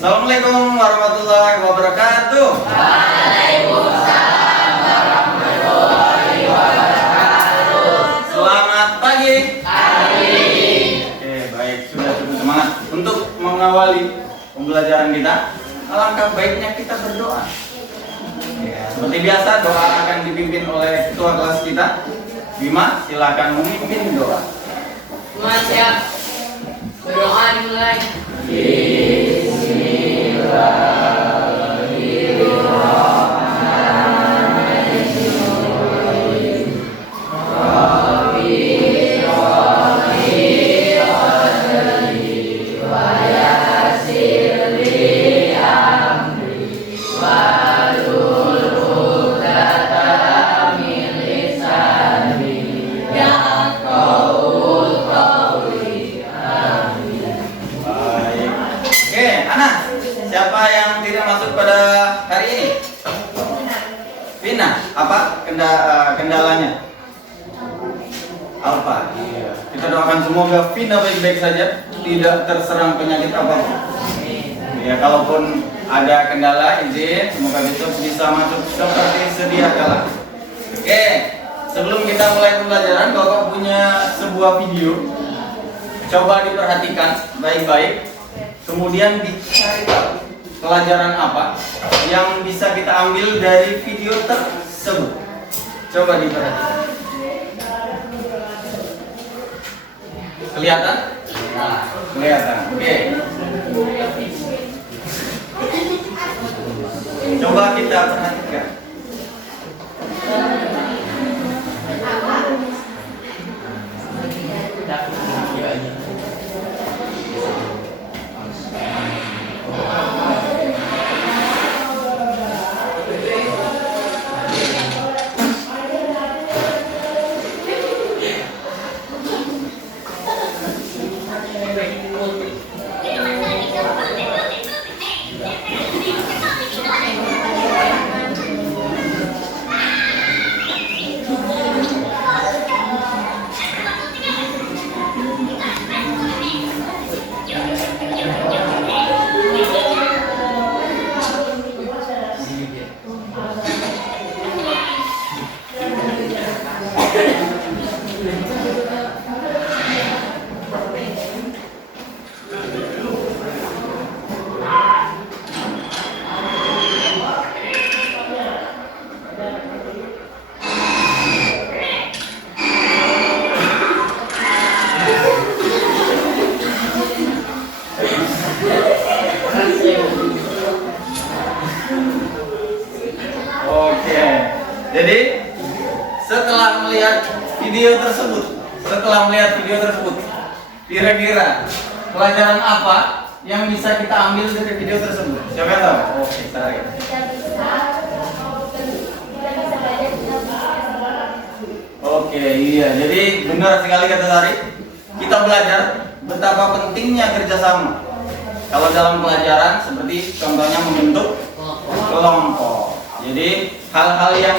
Assalamualaikum warahmatullahi wabarakatuh. Waalaikumsalam warahmatullahi wabarakatuh. Selamat pagi. Pagi. Oke, baik, sudah cukup semangat untuk mengawali pembelajaran kita. Alangkah baiknya kita berdoa. Ya, seperti biasa doa akan dipimpin oleh ketua kelas kita. Bima, silakan memimpin doa. Semua siap. Berdoa dimulai. Baik. Oke, Ana, siapa yang tidak masuk pada hari ini? Vina, apa kendalanya? Alfa. Iya. Kita doakan semoga Vina baik-baik saja, tidak terserang penyakit apapun. Ya, kalaupun ada kendala, izin semoga besok bisa masuk seperti sedia kala. Oke, sebelum kita mulai pembelajaran, Bapak punya sebuah video. Coba diperhatikan baik-baik. Kemudian dicari tahu pelajaran apa yang bisa kita ambil dari video tersebut. Coba diperhatikan. Kelihatan? Kelihatan. Oke. Coba kita perhatikan. Oke, jadi setelah melihat video tersebut, kira-kira pelajaran apa yang bisa kita ambil dari video tersebut? Siapa yang tahu? Oke, tarik. Oke, iya. Jadi benar sekali kata Sari. Kita belajar betapa pentingnya kerjasama. Kalau dalam pelajaran seperti contohnya membentuk kelompok. Jadi hal-hal yang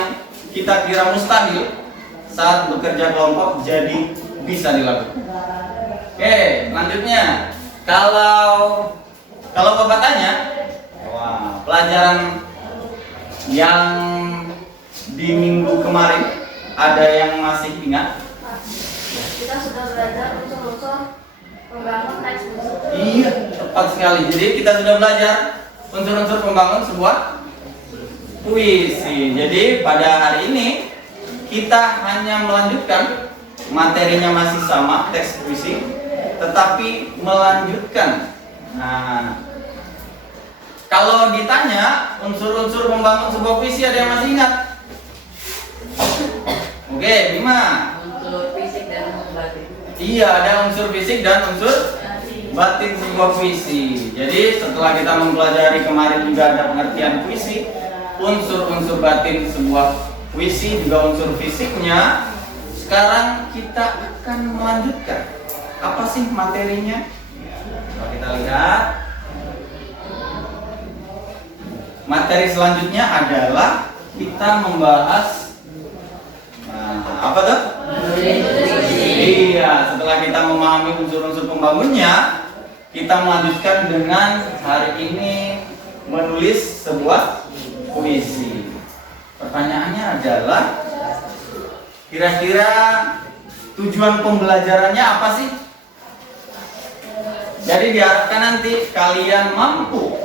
kita kira mustahil saat bekerja kelompok jadi bisa dilakukan. Oke, selanjutnya kalau Bapak tanya, wah, pelajaran yang di minggu kemarin ada yang masih ingat? Kita sudah belajar unsur-unsur pembangun teks puisi. Iya, tepat sekali. Jadi kita sudah belajar unsur-unsur pembangun sebuah puisi. Jadi pada hari ini kita hanya melanjutkan, materinya masih sama, teks puisi, tetapi melanjutkan. Nah, kalau ditanya unsur-unsur pembangun sebuah puisi, ada yang masih ingat? Oke, Bima. Unsur fisik dan unsur batin. Iya, ada unsur fisik dan unsur batin sebuah puisi. Jadi setelah kita mempelajari kemarin juga ada pengertian puisi, unsur-unsur batin sebuah puisi, juga unsur fisiknya. Sekarang kita akan melanjutkan. Apa sih materinya? Coba kita lihat. Materi selanjutnya adalah kita membahas apa tuh? Iya, setelah kita memahami unsur-unsur pembangunnya, kita melanjutkan dengan hari ini menulis sebuah puisi. Pertanyaannya adalah, kira-kira tujuan pembelajarannya apa sih? Jadi diharapkan nanti kalian mampu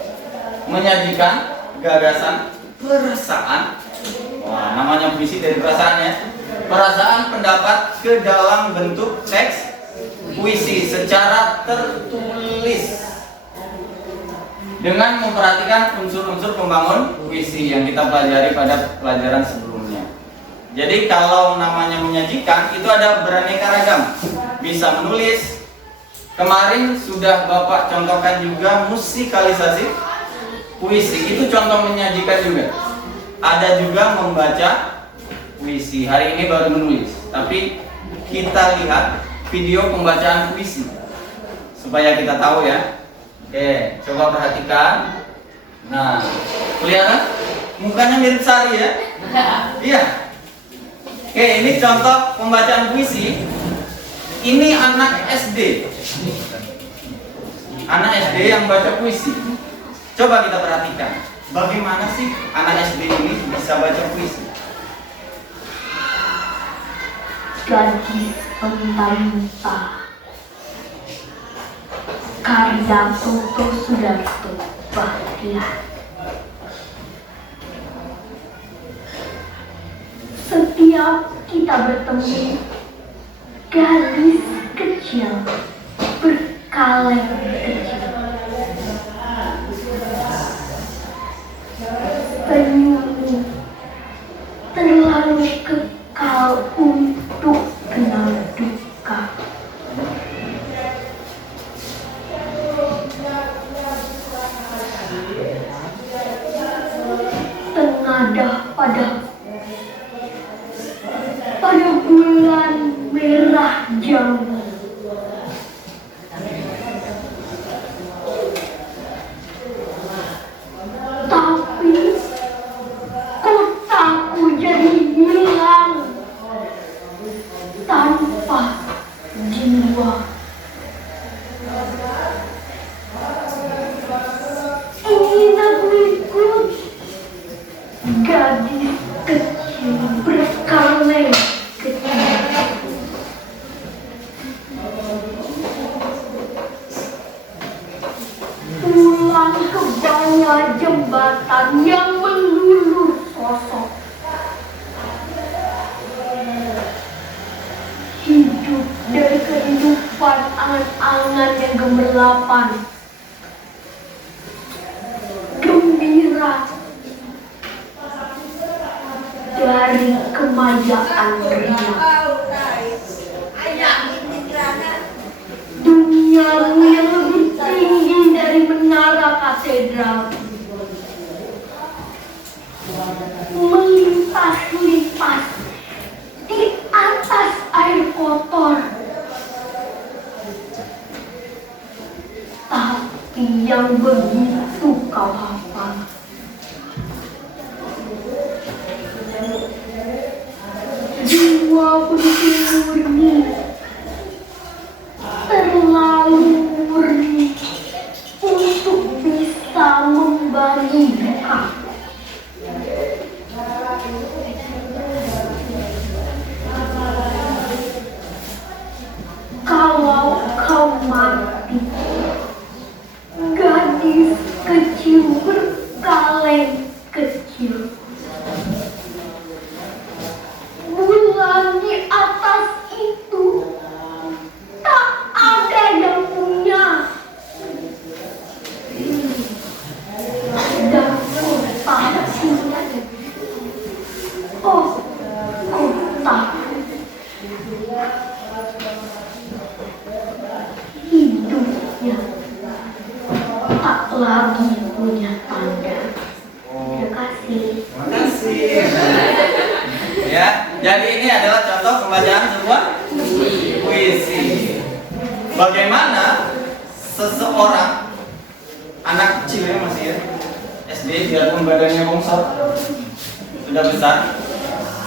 menyajikan gagasan, perasaan, wah namanya puisi dari perasaannya, perasaan, pendapat ke dalam bentuk teks puisi secara tertulis dengan memperhatikan unsur-unsur pembangun puisi yang kita pelajari pada pelajaran sebelumnya. Jadi kalau namanya menyajikan itu ada beraneka ragam, bisa menulis. Kemarin sudah Bapak contohkan juga musikalisasi puisi, itu contoh menyajikan juga. Ada juga membaca puisi, hari ini baru menulis. Tapi kita lihat video pembacaan puisi supaya kita tahu ya. Oke, coba perhatikan. Nah, kelihatan mukanya mirip Sari ya? Iya. Oke, ini contoh pembacaan puisi. Ini anak SD. Anak SD yang baca puisi. Coba kita perhatikan, bagaimana sih anak SD ini bisa baca puisi? Gadis Pembanta, karya Toto Sudarto Bahtiar. Setiap kita bertemu, gadis kecil berkaleng kecil, senyummu terlalu kekal untuk kenal duka. Tengadah pada bulan merah jambu, tapi kotaku jadi hilang tanpa jiwa. Ini negeriku, gadis kecil berkaleng kecil. Pulang ke bawah jembatan yang melulu sosok. Hidup dari kehidupan angan-angan yang gemerlapan. Gembira dari kemajaan ria. Duniamu yang lebih tinggi dari menara katedral, melintas-lintas di atas air kotor. Tapi yang begitu kau hafal, jiwa begitu murni, terlalu murni untuk bisa membagi duka. Kalau kau mati, gadis kecil berkaleng kecil, bulan di atas itu tak ada yang punya. Dan kota punya. Oh, kota. Hidupnya tak lagi punya tanda. Terima kasih. Terima kasih. Ya, jadi ini adalah contoh pembacaan sebuah puisi. Bagaimana seseorang anak kecil ya masih ya, SD, biarpun badannya bongsor, sudah besar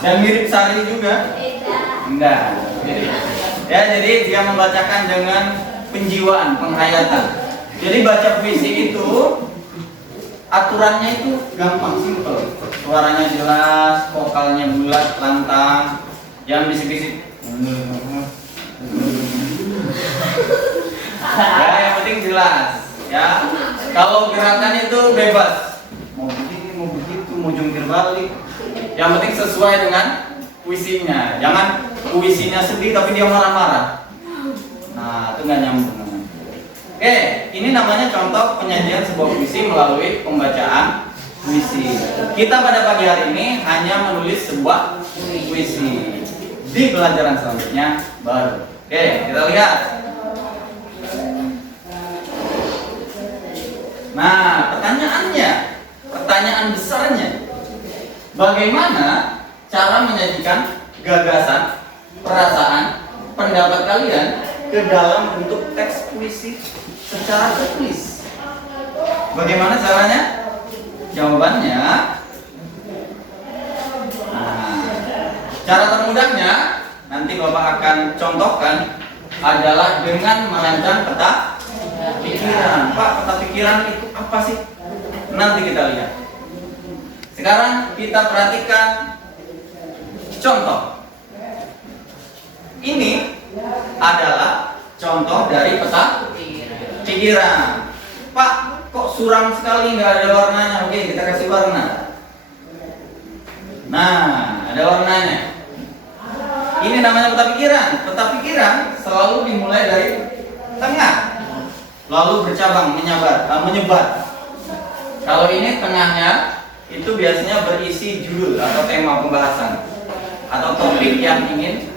dan mirip Sari juga. Enggak. Ya, jadi dia membacakan dengan penjiwaan, penghayatan. Jadi baca puisi itu aturannya itu gampang, simple. Suaranya jelas, vokalnya bulat, lantang, jangan bisik-bisik. Ya, yang penting jelas. Ya, kalau gerakan itu bebas. Mau begini, mau begitu, mau jungkir balik. Yang penting sesuai dengan puisinya. Jangan puisinya sedih tapi dia marah-marah. Nah, itu nggak nyambung. Oke, ini namanya contoh penyajian sebuah puisi melalui pembacaan puisi. Kita pada pagi hari ini hanya menulis sebuah puisi. Di pelajaran selanjutnya baru. Oke, kita lihat. Nah, pertanyaan besarnya, bagaimana cara menyajikan gagasan, perasaan, pendapat kalian ke dalam bentuk teks puisi secara tertulis? Bagaimana caranya? Jawabannya, cara termudahnya nanti Bapak akan contohkan adalah dengan merancang peta pikiran. Pak, peta pikiran itu apa sih? Nanti kita lihat. Sekarang kita perhatikan contoh. Ini adalah contoh dari peta pikiran. Pak, kok suram sekali, nggak ada warnanya? Oke, kita kasih warna. Nah, ada warnanya. Ini namanya peta pikiran. Peta pikiran selalu dimulai dari tengah, lalu bercabang, menyebar. Kalau ini tengahnya itu biasanya berisi judul atau tema pembahasan atau topik yang ingin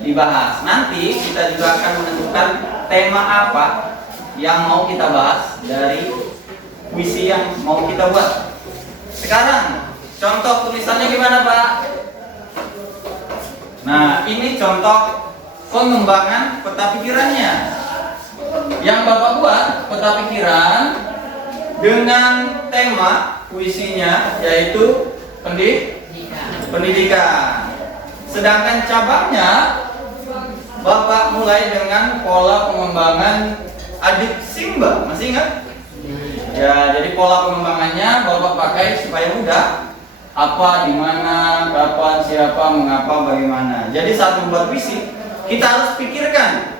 dibahas. Nanti kita juga akan menentukan tema apa yang mau kita bahas dari puisi yang mau kita buat. Sekarang contoh tulisannya gimana, Pak? Nah, ini contoh pengembangan peta pikirannya. Yang Bapak buat peta pikiran dengan tema puisinya yaitu pendidikan. Sedangkan cabangnya Bapak mulai dengan pola pengembangan Adik Simba. Masih ingat? Ya, jadi pola pengembangannya Bapak pakai supaya mudah. Apa, di mana, kapan, siapa, mengapa, bagaimana. Jadi saat membuat puisi, kita harus pikirkan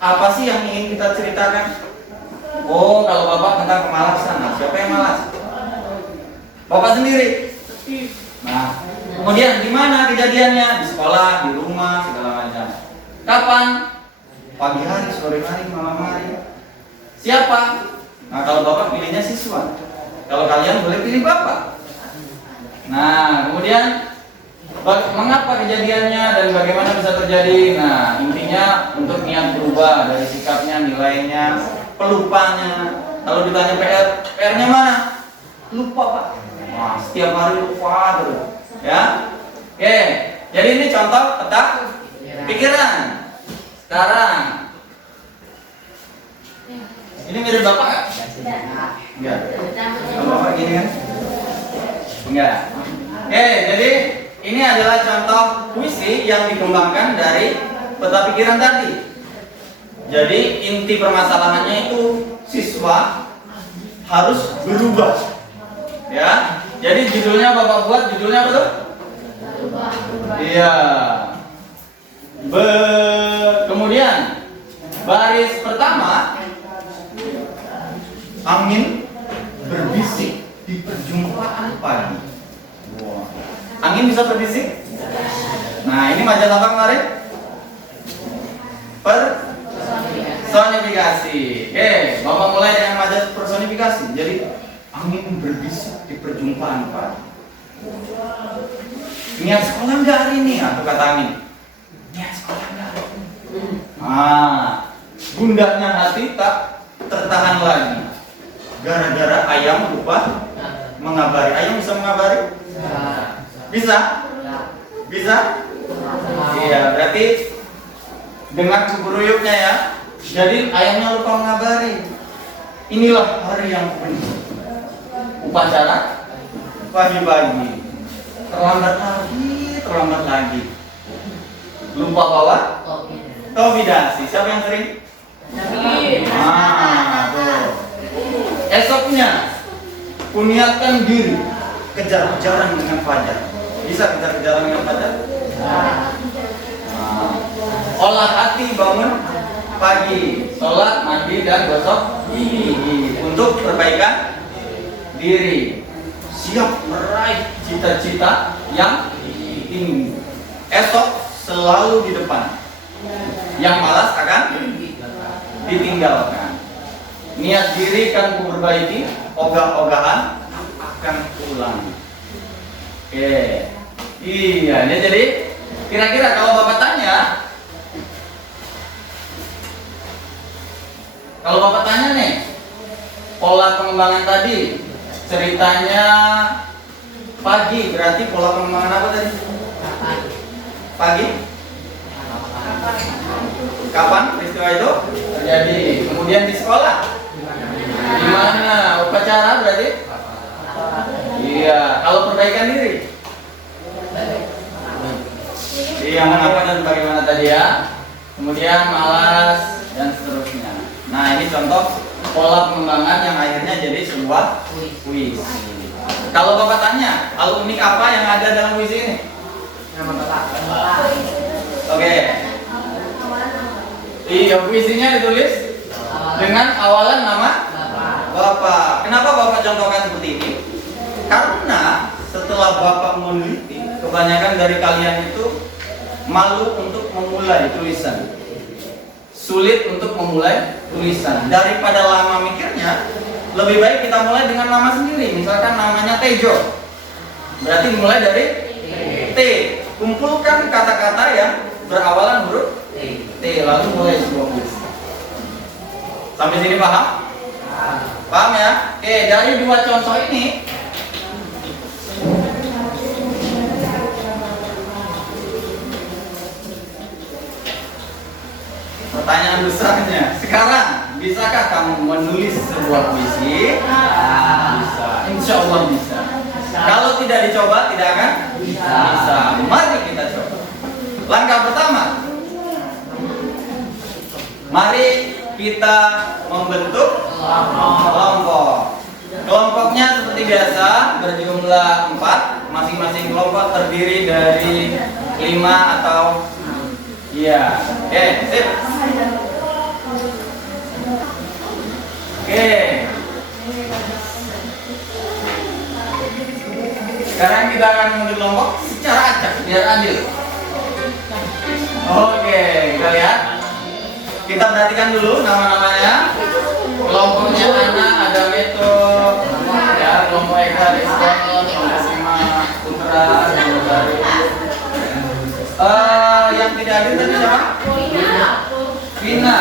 apa sih yang ingin kita ceritakan. Oh, kalau Bapak tentang kemalasan, nah, siapa yang malas? Bapak sendiri. Nah, kemudian di mana kejadiannya? Di sekolah, di rumah, segala macam. Kapan? Pagi hari, sore hari, malam hari. Siapa? Nah, kalau Bapak pilihnya siswa. Kalau kalian boleh pilih Bapak. Nah, kemudian mengapa kejadiannya dan bagaimana bisa terjadi? Nah, intinya untuk niat berubah dari sikapnya, nilainya, pelupanya. Kalau ditanya PR-nya mana? Lupa, Pak. Wah, setiap hari lupa terus. Ya. Oke. Jadi ini contoh peta pikiran. Sekarang ini mirip Bapak nggak? Enggak. Kalau Bapak gini kan? Enggak. Oke, jadi ini adalah contoh puisi yang dikembangkan dari peta pikiran tadi. Jadi inti permasalahannya itu siswa harus berubah. Ya. Jadi judulnya Bapak buat judulnya apa tuh? Iya. Kemudian baris pertama, angin berbisik di perjumpaan pagi. Wow. Angin bisa berbisik? Nah, ini majalah apa kemarin? Personifikasi. Oke, Bapak mulai dengan majalah personifikasi. Jadi angin berbisik di perjumpaan pagi. Niat sekolah nggak hari ini? Atau kata angin, niat sekolah nggak hari ini? Gundahnya hati tak tertahan lagi gara-gara ayam lupa mengabari. Ayam bisa mengabari? Bisa? Bisa? Iya, berarti dengan kuburuyuknya ya. Jadi ayamnya lupa mengabari. Inilah hari yang penuh upacara pagi-pagi. Terlambat lagi. Lupa bawa topi dasi. Siapa yang sering? Tuh. Esoknya kuniatkan diri kejar-kejaran dengan fajar. Bisa kejar-kejaran dengan fajar? Olah hati bangun pagi, sholat, mandi dan gosok gigi untuk perbaikan diri. Siap meraih cita-cita yang tinggi. Esok selalu di depan. Yang malas akan ditinggalkan. Niat diri kan ku perbaiki, ogah-ogahan akan pulang. Oke. Iya, ini jadi kira-kira kalau Bapak tanya, nih, pola pengembangan tadi ceritanya pagi, berarti pola pengembangan apa tadi? Pagi? Kapan peristiwa itu terjadi? Kemudian di sekolah? Di mana? Upacara berarti? Iya. Kalau perbaikan diri? Iya, mengapa dan bagaimana tadi ya? Kemudian malas dan seterusnya. Nah, ini contoh pola pengembangan yang akhirnya jadi sebuah kuis. Kalau Bapak tanya, hal unik apa yang ada dalam kuis ini? Oke. Iya, puisinya ditulis dengan awalan nama Bapak. Kenapa Bapak contohkan seperti ini? Karena setelah Bapak meneliti, kebanyakan dari kalian itu malu untuk memulai tulisan, sulit untuk memulai tulisan. Daripada lama mikirnya, lebih baik kita mulai dengan nama sendiri. Misalkan namanya Tejo, berarti dimulai dari T. Kumpulkan kata-kata yang berawalan huruf T, lalu mulai sebuah puisi. Sampai sini paham? Paham ya? Oke, dari dua contoh ini pertanyaan besarnya, sekarang bisakah kamu menulis sebuah puisi? Bisa, insya Allah bisa. Kalau tidak dicoba, tidak akan bisa. Mari kita coba. Langkah pertama, mari kita membentuk kelompok. Kelompoknya seperti biasa berjumlah 4. Masing-masing kelompok terdiri dari 5 atau iya. Oke, sip. Oke. Sekarang kita akan membentuk kelompok secara acak biar adil. Oke, kita lihat. Kita perhatikan dulu nama-namanya. Kelompoknya Ana, ada Meto, ya, kelompok Eka, Rizwan, kelompok Sima, Putra, kelompok Dari. Yang tidak hadir tadi siapa? Vina.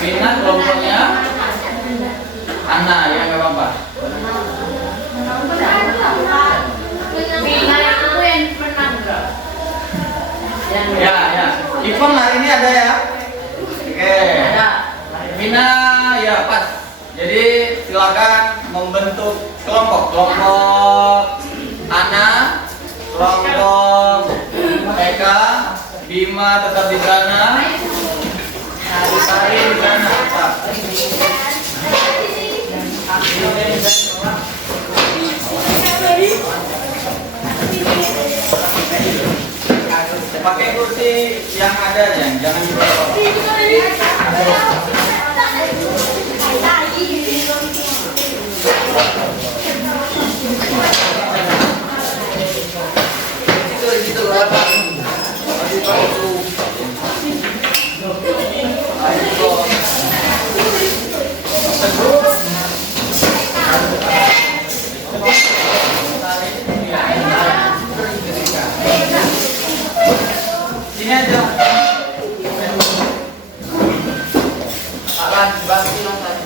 Vina kelompoknya Ana, ya nggak apa-apa. Ya. Ipon hari ini ada ya? Oke. Vina ya pas. Jadi silakan membentuk kelompok. Kelompok Ana, kelompok Eka, Bima tetap di sana. Sari di sana. Pakai kursi yang ada ya, jangan di bawah. Itu berapa? Sini aja. Akan bantu dong satu.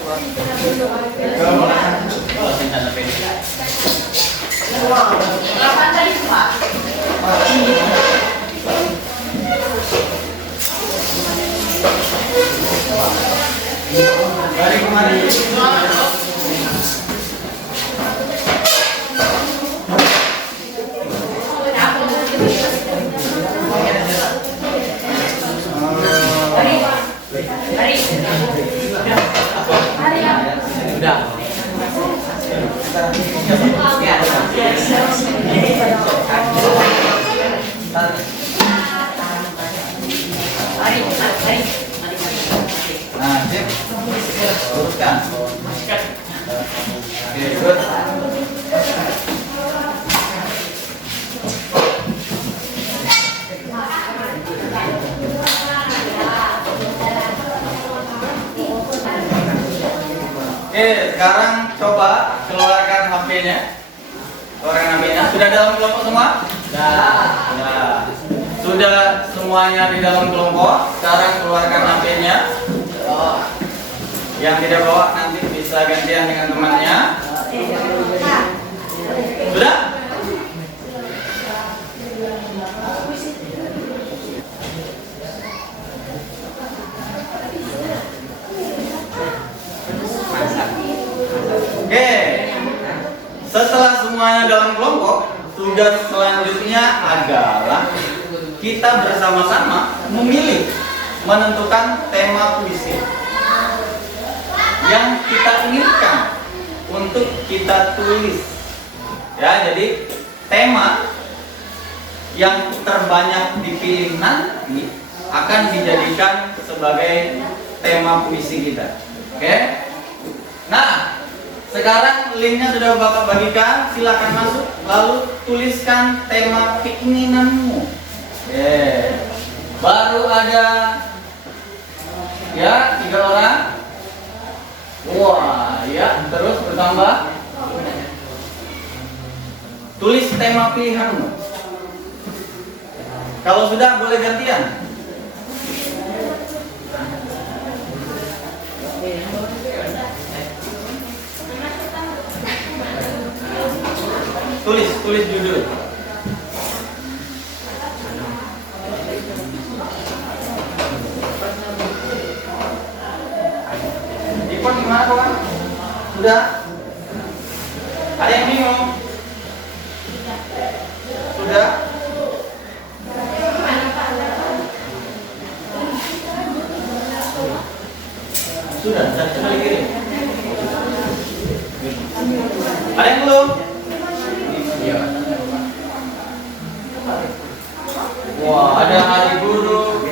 Kapan tadi Pak? Dari kemarin. Luruskan. Oke, good. Oke, sekarang coba keluarkan HP-nya. Keluarkan HP-nya. Sudah dalam kelompok semua? Sudah. Sudah semuanya di dalam kelompok. Sekarang keluarkan HP-nya. Yang tidak bawa nanti bisa gantian dengan temannya. Sudah? Oke, setelah semuanya dalam kelompok, tugas selanjutnya adalah kita bersama-sama menentukan tema puisi yang kita inginkan untuk kita tulis. Ya, jadi tema yang terbanyak dipilih nanti akan dijadikan sebagai tema puisi kita. Oke? Nah, sekarang linknya sudah Bapak bagikan, silakan masuk lalu tuliskan tema keinginanmu. Baru ada ya 3 orang. Wah, ya terus bertambah. Tulis tema pilihanmu. Kalau sudah boleh gantian. Tulis judul. Report gimana kawan? Sudah? Ada yang bingung? Sudah? Sudah, coba dikirim. Ada yang belum? Wah, ada hari guru,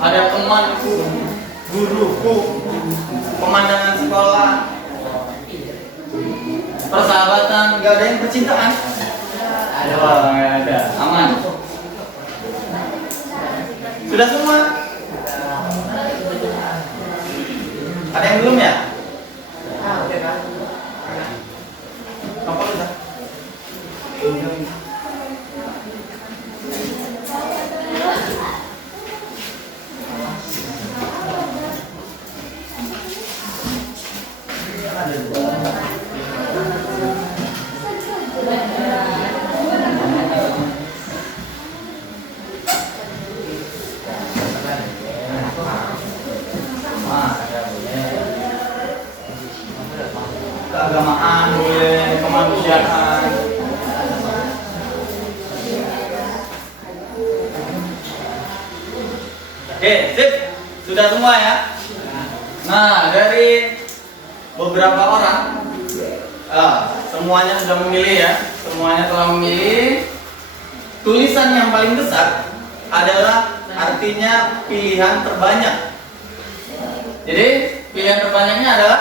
ada temanku, guruku, pemandangan sekolah, persahabatan, gak ada yang percintaan. Wah, gak ada, aman. Sudah semua? Ada yang belum ya? Apa sudah? Keagamaan boleh, kemanusiaan. Oke, sip. Sudah semua ya? Nah, dari beberapa orang semuanya sudah memilih ya. Semuanya telah memilih. Tulisan yang paling besar adalah artinya pilihan terbanyak. Jadi, pilihan terbanyaknya adalah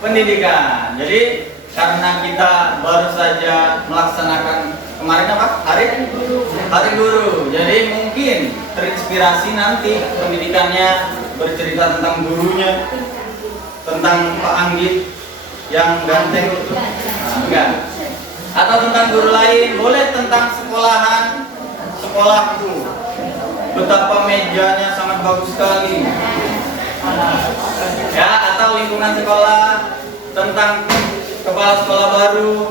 pendidikan. Jadi karena kita baru saja melaksanakan kemarin apa? Hari Guru. Jadi mungkin terinspirasi nanti pendidikannya bercerita tentang gurunya, tentang Pak Anggit yang ganteng itu. Enggak. Atau tentang guru lain, boleh tentang sekolahku. Betapa mejanya sangat bagus sekali. Ya, atau lingkungan sekolah, tentang kepala sekolah baru,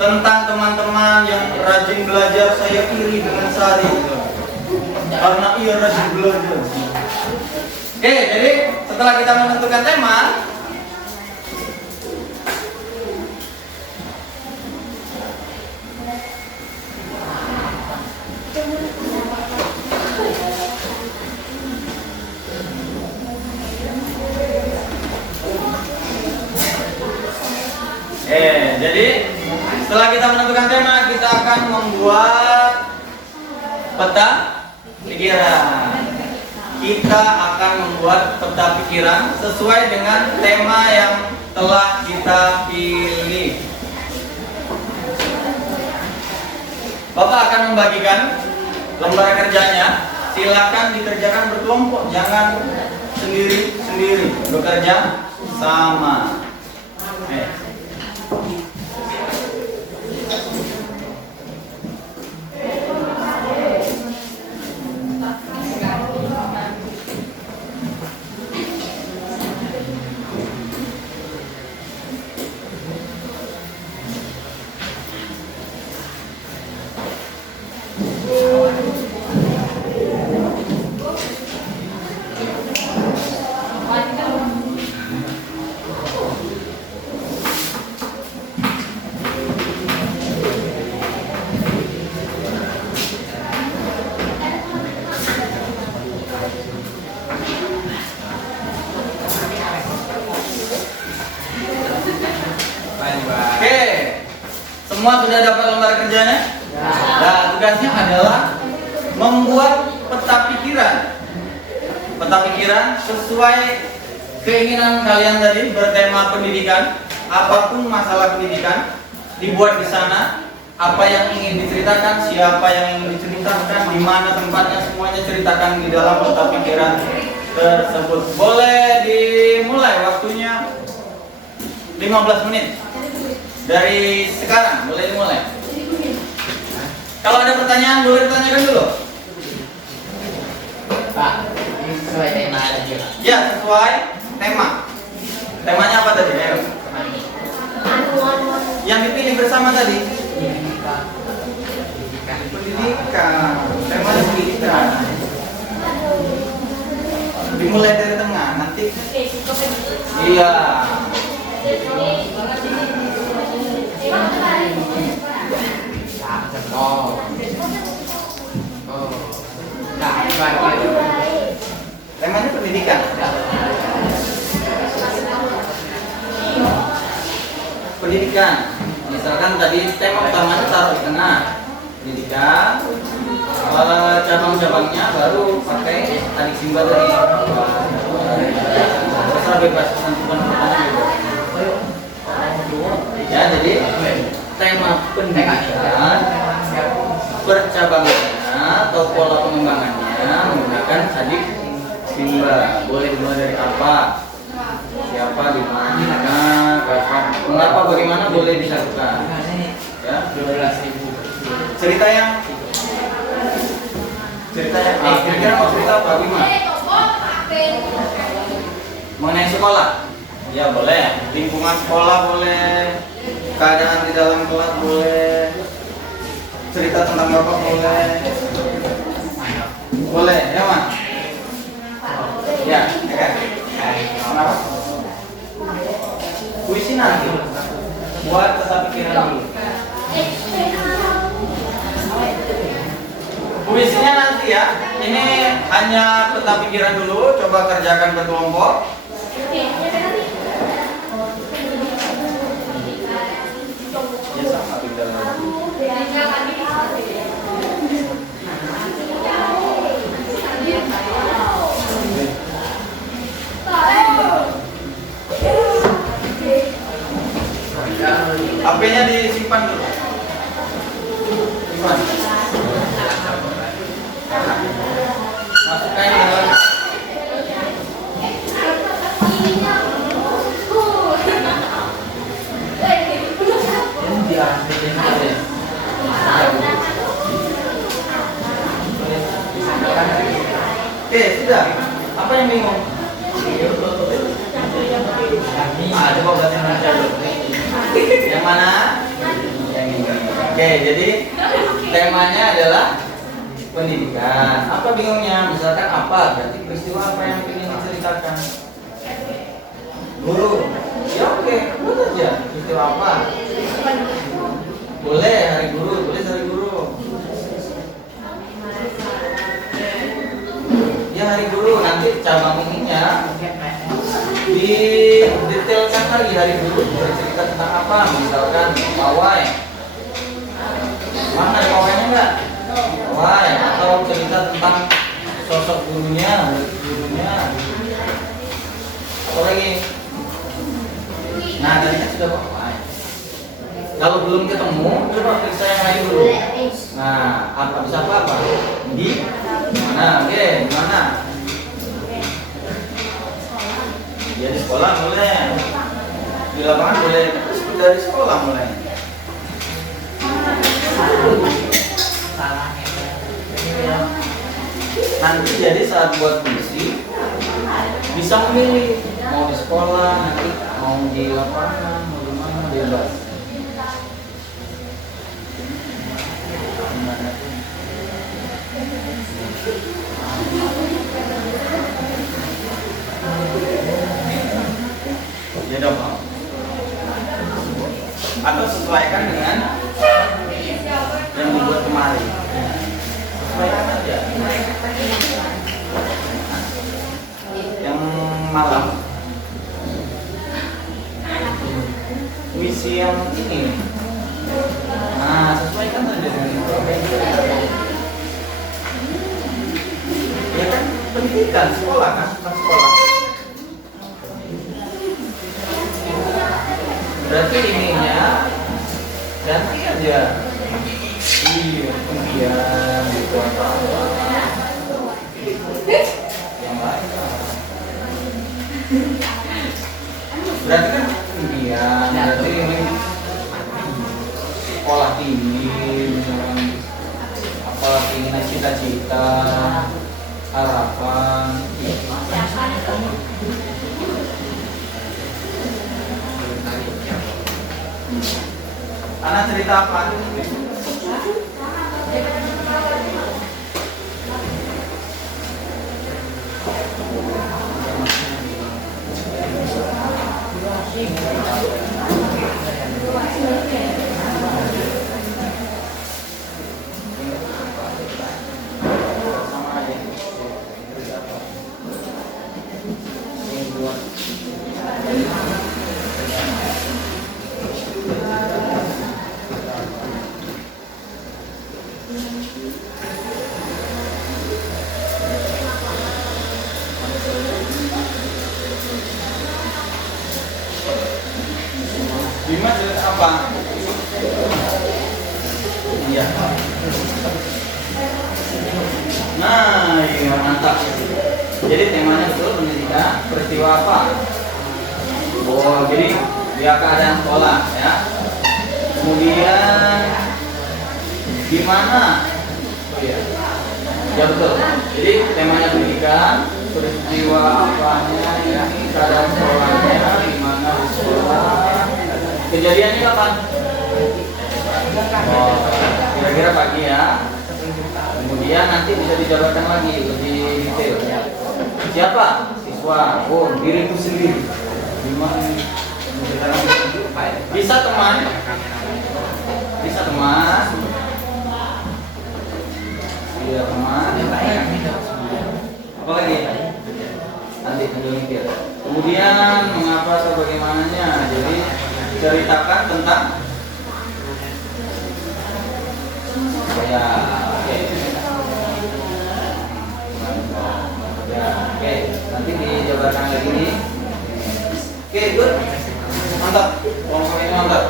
tentang teman-teman yang rajin belajar, saya iri dengan Sari karena ia rajin belajar. Oke, jadi setelah kita menentukan tema, jadi setelah kita menentukan tema, kita akan membuat peta pikiran. kita akan membuat peta pikiran sesuai dengan tema yang telah kita pilih. Bapak akan membagikan lembar kerjanya. Silakan dikerjakan berkelompok, jangan sendiri-sendiri. Bekerja sama. Oke, semua sudah dapat lembar kerjanya? Nah, tugasnya adalah membuat peta pikiran. Peta pikiran sesuai keinginan kalian tadi, bertema pendidikan. Apapun masalah pendidikan dibuat di sana. Apa yang ingin diceritakan, siapa yang ingin diceritakan, di mana tempatnya, semuanya ceritakan di dalam peta pikiran tersebut. Boleh dimulai, waktunya 15 menit. Dari sekarang boleh dimulai. Kalau ada pertanyaan boleh ditanyakan dulu. Pak, ini sesuai tema lagi Pak. Ya, sesuai tema. Temanya apa tadi? Ayo. Yang dipilih bersama tadi. Pendidikan. Tema pendidikan. Dimulai dari tengah, nanti. Iya. Temanya pendidikan. Pendidikan. Misalkan tadi tema utamanya taruh di tengah. Pendidikan. Cabang-cabangnya baru pakai adik simba tadi. Terserah bebas tentukan gitu. Ya, jadi tema pendidikan percabangannya atau pola pengembangannya menggunakan adik simba. Boleh dimulai dari apa, siapa, di mana, kapan, mengapa, bagaimana, boleh disatukan. Ya, 12.000. cerita yang kira-kira mau cerita apa, gimana? Mengenai sekolah, ya boleh. Lingkungan sekolah boleh. Keadaan di dalam kelas boleh. Cerita tentang bapak boleh. Boleh, ya Mas? Ya, ya kan? Kenapa? Puisi nanti. Buat peta pikiran dulu. Puisinya nanti ya. Ini hanya peta pikiran dulu. Coba kerjakan berkelompok. Ya sama tinggal lagi. HP-nya disimpan dulu. Simpan. Masukkan di dalam. Oke, sudah. Apa yang bingung? Coba bahasa Indonesia dulu. Yang mana? Yang ini. Oke, jadi temanya adalah pendidikan. Apa bingungnya? Misalkan apa? Berarti peristiwa apa yang ingin diceritakan? Guru. Ya oke, buat aja. Peristiwa apa? Boleh hari guru, tulis hari guru. Ya hari guru, nanti cabang ininya didetailkan lagi hari guru, bercerita tentang apa? Misalkan pawai. Mana ada pawainya enggak? Pawai atau cerita tentang sosok gurunya, apa lagi? Nah, tadi kan sudah pakai. Kalau belum ketemu, coba periksa yang lain dulu. Nah, apa bisa apa? Di mana? Oke, di mana? Ya di sekolah boleh. Di lapangan boleh. Dari sekolah mulai. Salahnya. Nanti jadi saat buat puisi bisa memilih mau di sekolah, nanti mau di lapangan, mau di mana, bebas. Ya dong. Atau sesuaikan dengan yang dibuat kemarin. Sesuaikan aja. Yang malam misi yang ini. Nah, sesuaikan saja dengan itu. Ya kan pendidikan sekolah kan, bukan sekolah. Berarti ininya ganti aja. Iya, kemudian gitu apa? Yang lain. Berarti kan kemudian berarti ini sekolah tinggi, misalkan apalah keinginan cita-cita, harapan. Anak cerita apa? Bima cerita apa? Iya. Nah, iya mantap. Jadi temanya itu pendidikan peristiwa apa? Oh, jadi dia keadaan sekolah ya. Kemudian gimana? Oh iya. Ya betul. Jadi temanya pendidikan, peristiwa apanya, ya, keadaan sekolahnya, gimana di sekolah. Kejadiannya kapan? Oh, kira-kira pagi ya. Kemudian nanti bisa dijabarkan lagi lebih detail. Siapa? Siswa. Oh, diriku sendiri. Gimana? Bisa teman. Bisa teman. Iya teman. Apa lagi? Nanti sambil mikir. Kemudian mengapa atau bagaimananya? Jadi ceritakan tentang ya, oke. Ya, oke. Nanti dijabarkan lagi nih. Oke, good. Mantap. Kelompok ini mantap.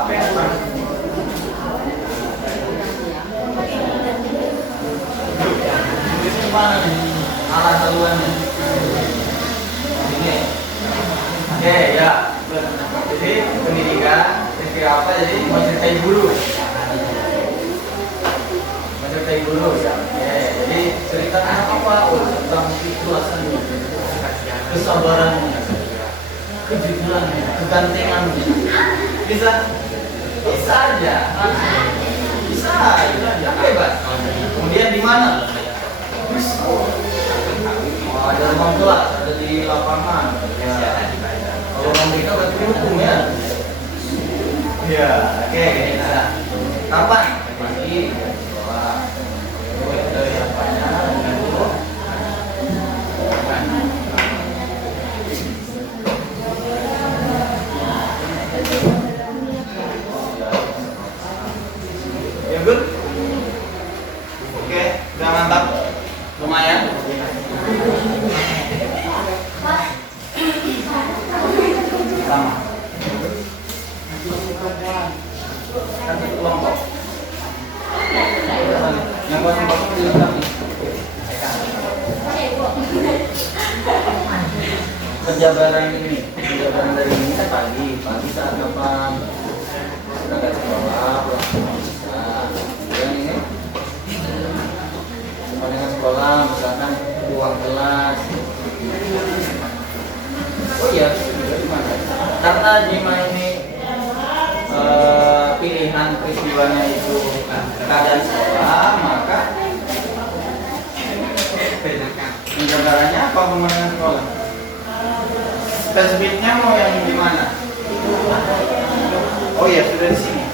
Apa yang kurang? Gimana nih arah haluannya? Ini. Oke ya. Jadi pendidikan kira apa? Jadi menceritai guru. Menceritai guru ya. Oke. Jadi ceritakan apa? Oh, tentang ikhlasan, kesabaran, kejujuran, kegantengan. Bisa? Bisa aja. Bisa aja. Bebas. Kemudian di mana? ada ruang kelas, ada di lapangan. Ya. Kalau memberikan berarti dihukum ya. Iya, oke. Kapan? Pagi, sekolah. Dari apanya? Dengan dulu. Ya, good. Oke, udah mantap. Lumayan. Sama. Kasih kelompok. Yang kosong-kosong dilengkapi. Kerja bareng dari ini kan pagi saat kapan? Berangkat sekolah, pulang bisa. Yang ini dengan sekolah, misalkan uang kelas. Oh iya, gimana? Karena Jima ini pilihan peristiwanya itu keadaan sekolah, maka penjabarannya apa pemenangan sekolah? Spesifiknya mau yang gimana? Oh iya, sudah di sini.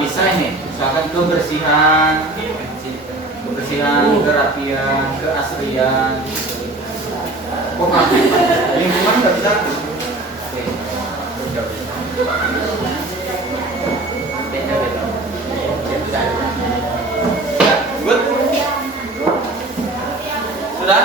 Bisa ini, misalkan kebersihan, kerapian, keasrian. Kok nggak? Lingkungan nggak bisa. Good. Sudah?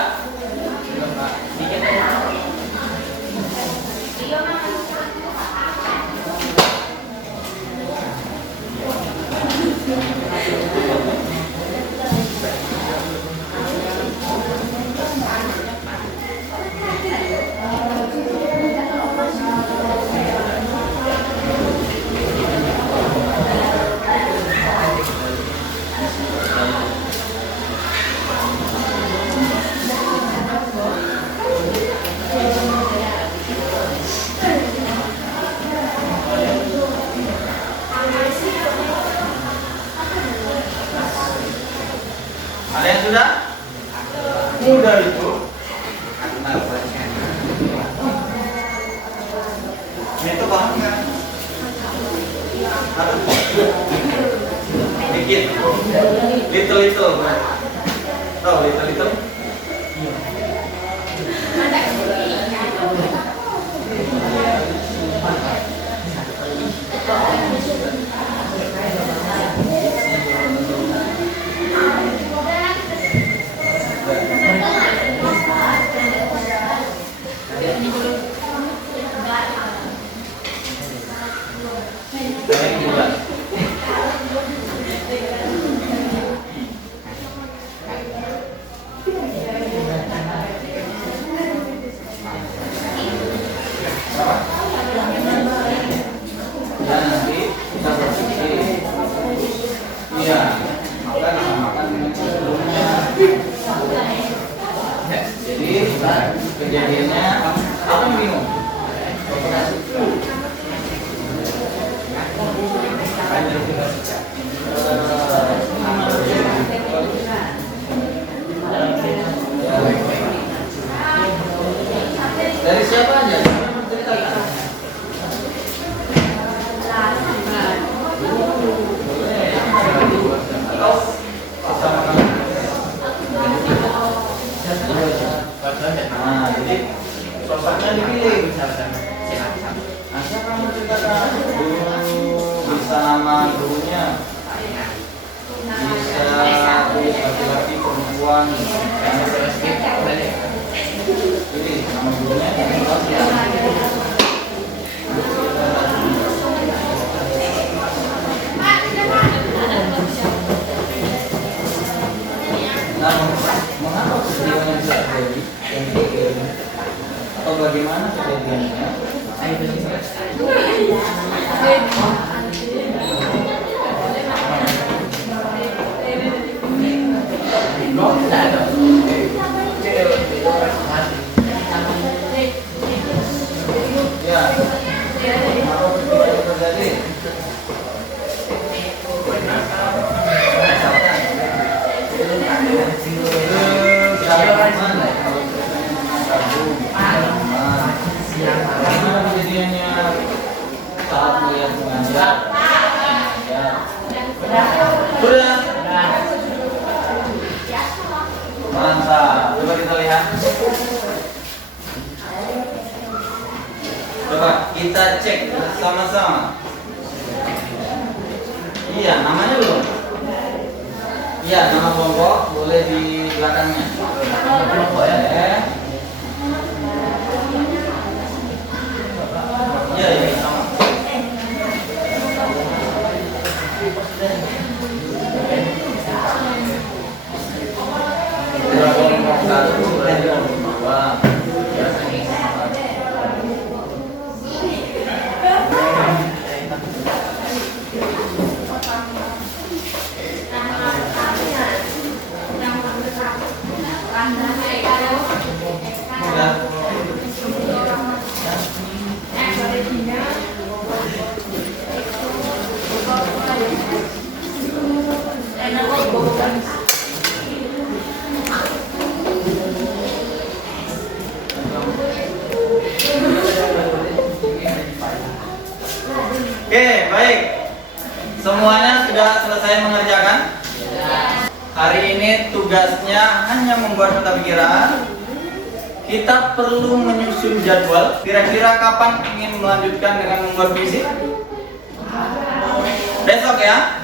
Ada yang sudah? Mudah itu. Ini itu paham nggak? Dikit. Little. Tahu little? Kejadiannya apa yang bingung? Dari siapa aja? Ceritakan. Nah, jadi sosoknya dipilih. Nah, siapa yang menceritakan? Guru, bisa nama gurunya, bisa laki-laki, perempuan. Jadi nama gurunya nah, mengapa peristiwanya tidak terjadi? Atau bagaimana kejadiannya? Ya, mengapa peristiwanya terjadi? Misalkan mana ya? Kalau Rabu, Siang malam. Gimana kejadiannya saat melihat mengajar? Sudah. Mantap. Coba kita lihat. Coba kita cek sama-sama. Iya, namanya belum? Iya, nama kelompok boleh di belakangnya. Nama kelompok ya. Iya, iya, sama. Kelompok 1, kelompok 2. Oke, baik. Semuanya sudah selesai mengerjakan? Hari ini tugasnya hanya membuat peta pikiran. Kita perlu menyusun jadwal. Kira-kira kapan ingin melanjutkan dengan membuat puisi? Besok ya?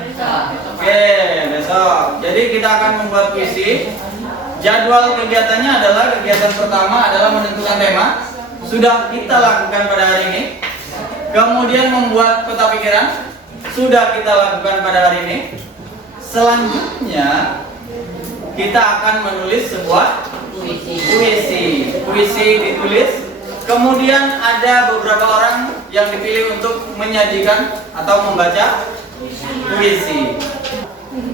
Oke, besok. Jadi kita akan membuat puisi. Jadwal kegiatannya adalah kegiatan pertama adalah menentukan tema. Sudah kita lakukan pada hari ini. Kemudian membuat peta pikiran. Sudah kita lakukan pada hari ini. Selanjutnya kita akan menulis sebuah puisi ditulis. Kemudian ada beberapa orang yang dipilih untuk menyajikan atau membaca puisi.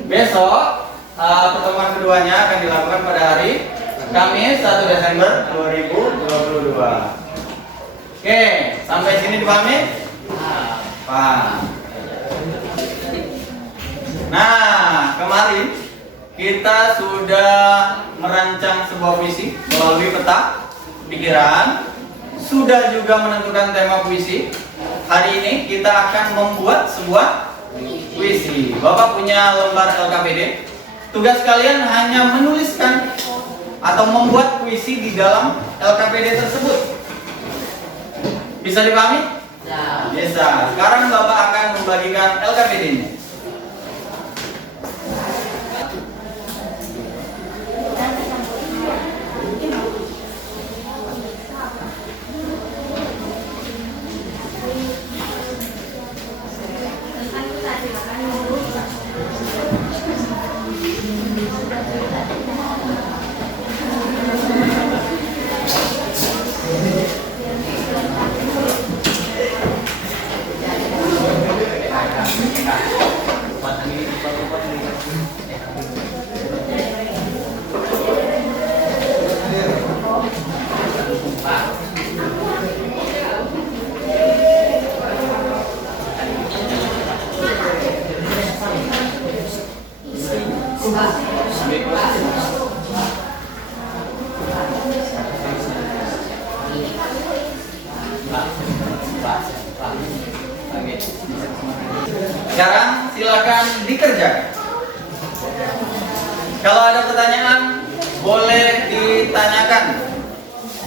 Besok pertemuan keduanya akan dilakukan pada hari Kamis 1 Desember 2022. Oke, sampai sini dipahami? Paham. Nah, kemarin kita sudah merancang sebuah puisi melalui peta pikiran, sudah juga menentukan tema puisi. Hari ini kita akan membuat sebuah puisi. Bapak punya lembar LKPD. Tugas kalian hanya menuliskan atau membuat puisi di dalam LKPD tersebut. Bisa dipahami? Bisa. Sekarang Bapak akan membagikan LKPD-nya. Sekarang silakan dikerjakan. Kalau ada pertanyaan boleh ditanyakan.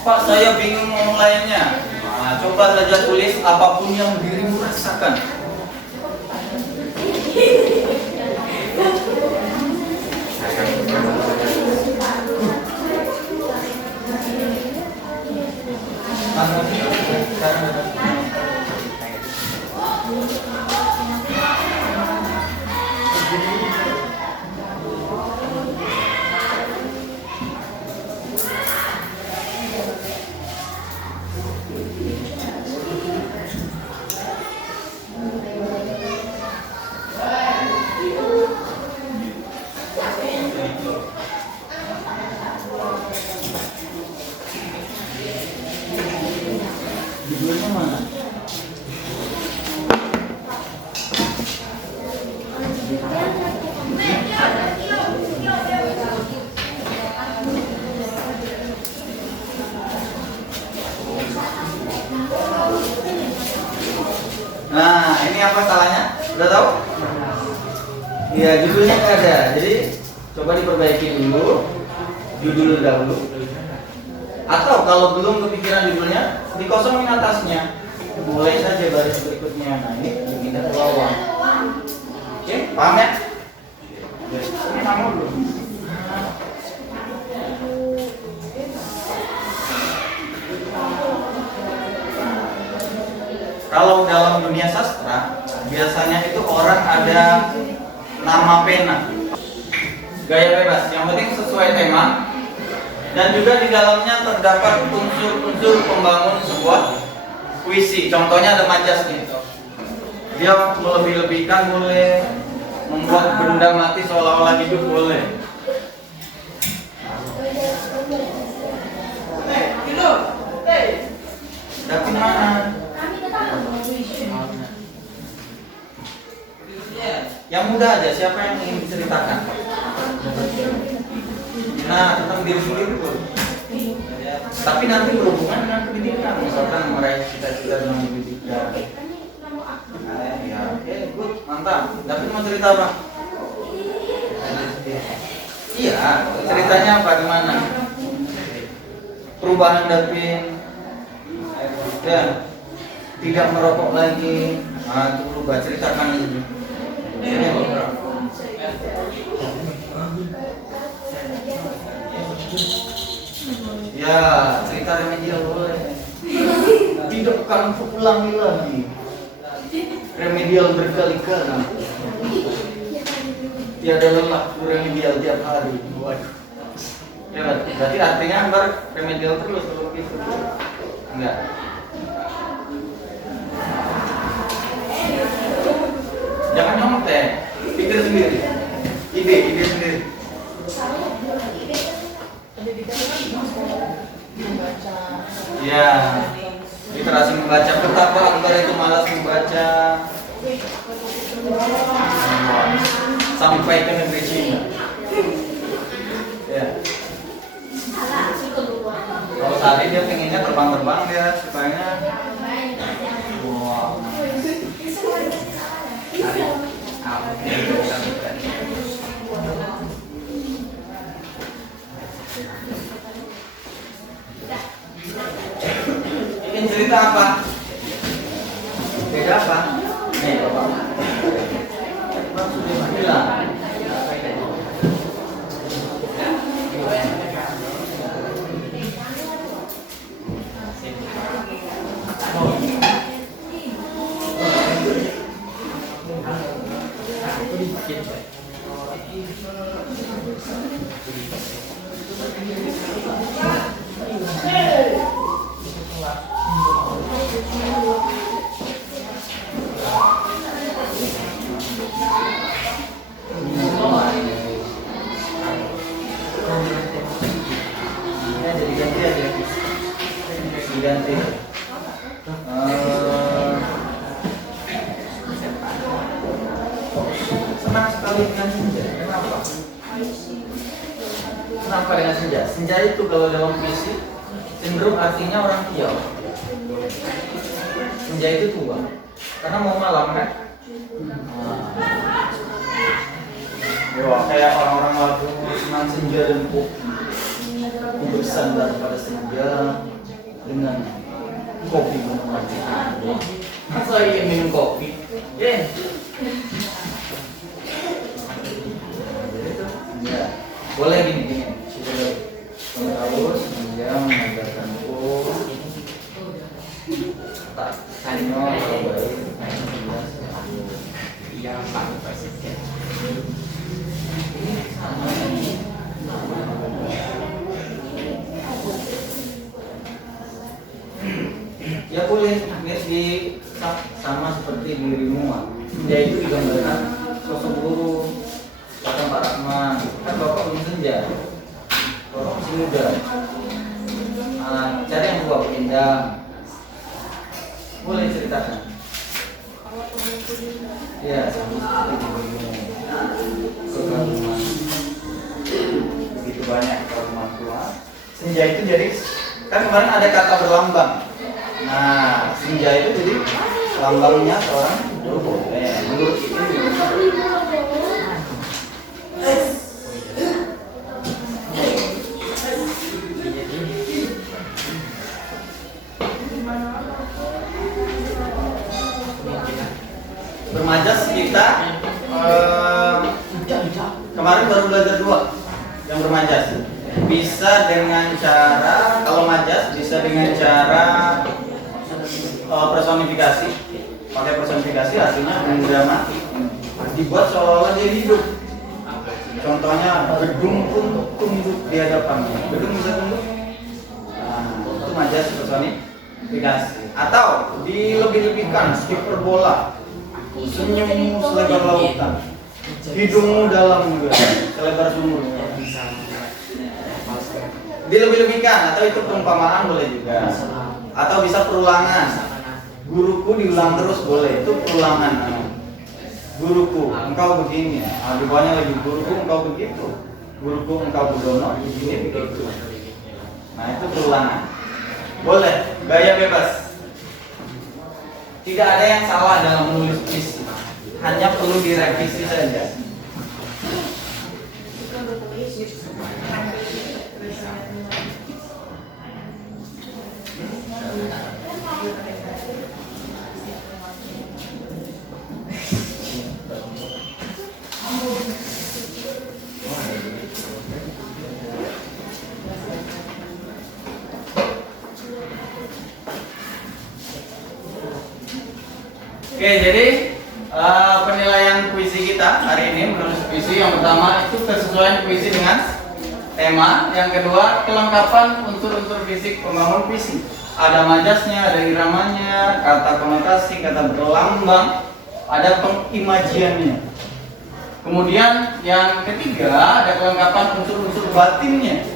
Pak, saya bingung memulainya. Nah, coba saja tulis apapun yang dirimu rasakan. Judulnya mana? Nah, ini apa salahnya? Udah tahu? Iya, judulnya nggak ada. Jadi coba diperbaiki dulu, judul dahulu. Atau kalau belum kepikiran judulnya, dikosongin atasnya. Mulai saja baris berikutnya. Nah, ini pindah ke bawah. Oke, paham ya? Ini kamu dulu. Kalau dalam dunia sastra, biasanya itu orang ada nama pena. Gaya bebas, yang penting sesuai tema. Dan juga di dalamnya terdapat unsur-unsur pembangun sebuah puisi. Contohnya ada majas nih. Dia melebih-lebihkan boleh, membuat benda mati seolah-olah hidup boleh. Tapi mana? Yang mudah aja, siapa yang ingin diceritakan? Nah, tentang diri sendiri tuh. Tapi nanti berhubungan dengan pendidikan, misalkan meraih cita-cita dengan pendidikan. Ya, oke, good, mantap. Tapi mau cerita apa? Iya, ceritanya apa, gimana? Perubahan Davin, dan tidak merokok lagi. Nah, itu berubah, ceritakan itu. Ya, cerita remedial boleh. Tidak akan ulangi lagi. Remedial berkali-kali. Tiada lelah remedial tiap hari. Waduh. Ya, berarti artinya remedial terus kalau gitu. Enggak. Jangan nyontek, pikir sendiri. Ide sendiri. Ya, literasi membaca. Betapa Akbar itu malas membaca sampai ke negeri Cina. Ya. Kalau tadi dia pengennya terbang dia supaya wow. Ingin cerita apa? Beda apa? Nih, Bapak. Sudah bilang. Diganti. Senang sekali dengan senja. Kenapa? Kenapa dengan senja? Senja itu kalau dalam puisi cenderung artinya orang tua. Senja itu tua. Karena mau malam kan? Ya, kayak orang-orang lagu senang senja dan kopi. Aku bersandar pada senja dengan kopi menemani. Masa ingin minum kopi? Ya. Ya. Boleh gini. Tahu senja mengajarkanku tak hanya kalau baik yang paling pasti. Ya boleh, di sama seperti dirimu. Senja itu digambarkan sosok guru, kata Pak Rahman. Kan Bapak belum senja, Bapak masih muda. Cari yang tua, indah. Boleh ceritakan. Ya, sama seperti dirimu. Kekaguman. Begitu banyak kekaguman tua. Senja itu jadi, kan kemarin ada kata berlambang. Nah, senja itu jadi lambangnya seorang guru boleh. Menurut ini bermajas kita kemarin baru belajar 2 yang bermajas. Bisa dengan cara, kalau majas bisa dengan cara personifikasi. Pakai personifikasi artinya benda mati dibuat seolah-olah dia hidup. Contohnya gedung pun tunduk di hadapannya. Gedung bisa tunduk. Nah, itu majas personifikasi. Atau dilebih-lebihkan, hiperbola. Senyummu selebar lautan, hidungmu dalam juga, selebar sumur. Dilebih-lebihkan atau itu perumpamaan boleh juga. Atau bisa perulangan. Guruku diulang terus boleh, itu perulangan. Guruku, engkau begini. Di bawahnya lagi guruku, engkau begitu. Guruku, engkau begono, begini begitu. Nah itu perulangan. Boleh, gaya bebas. Tidak ada yang salah dalam menulis puisi, hanya perlu direvisi saja. Oke, jadi penilaian puisi kita hari ini menulis puisi yang pertama itu kesesuaian puisi dengan tema, yang kedua kelengkapan unsur-unsur fisik pembangun puisi. Ada majasnya, ada iramanya, kata konotasi, kata berlambang, ada pengimajiannya. Kemudian yang ketiga ada kelengkapan unsur-unsur batinnya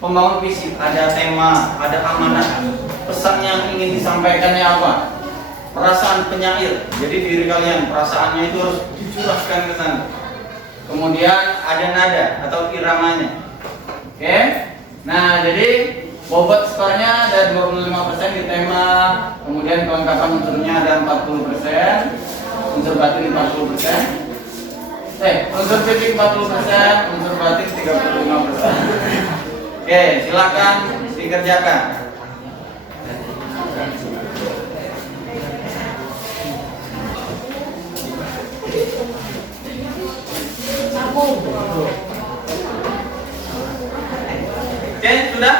pembangun puisi. Ada tema, ada amanat, pesan yang ingin disampaikannya apa. Perasaan penyair, jadi diri kalian perasaannya itu harus dicurahkan ke sana. Kemudian ada nada atau iramanya. Oke, nah jadi bobot skornya ada 25% di tema, kemudian kelengkapan unsurnya ada 40%, unsur batin 40%, unsur fisik 40%, unsur batin 35%. Oke, silakan dikerjakan. Oke, sudah?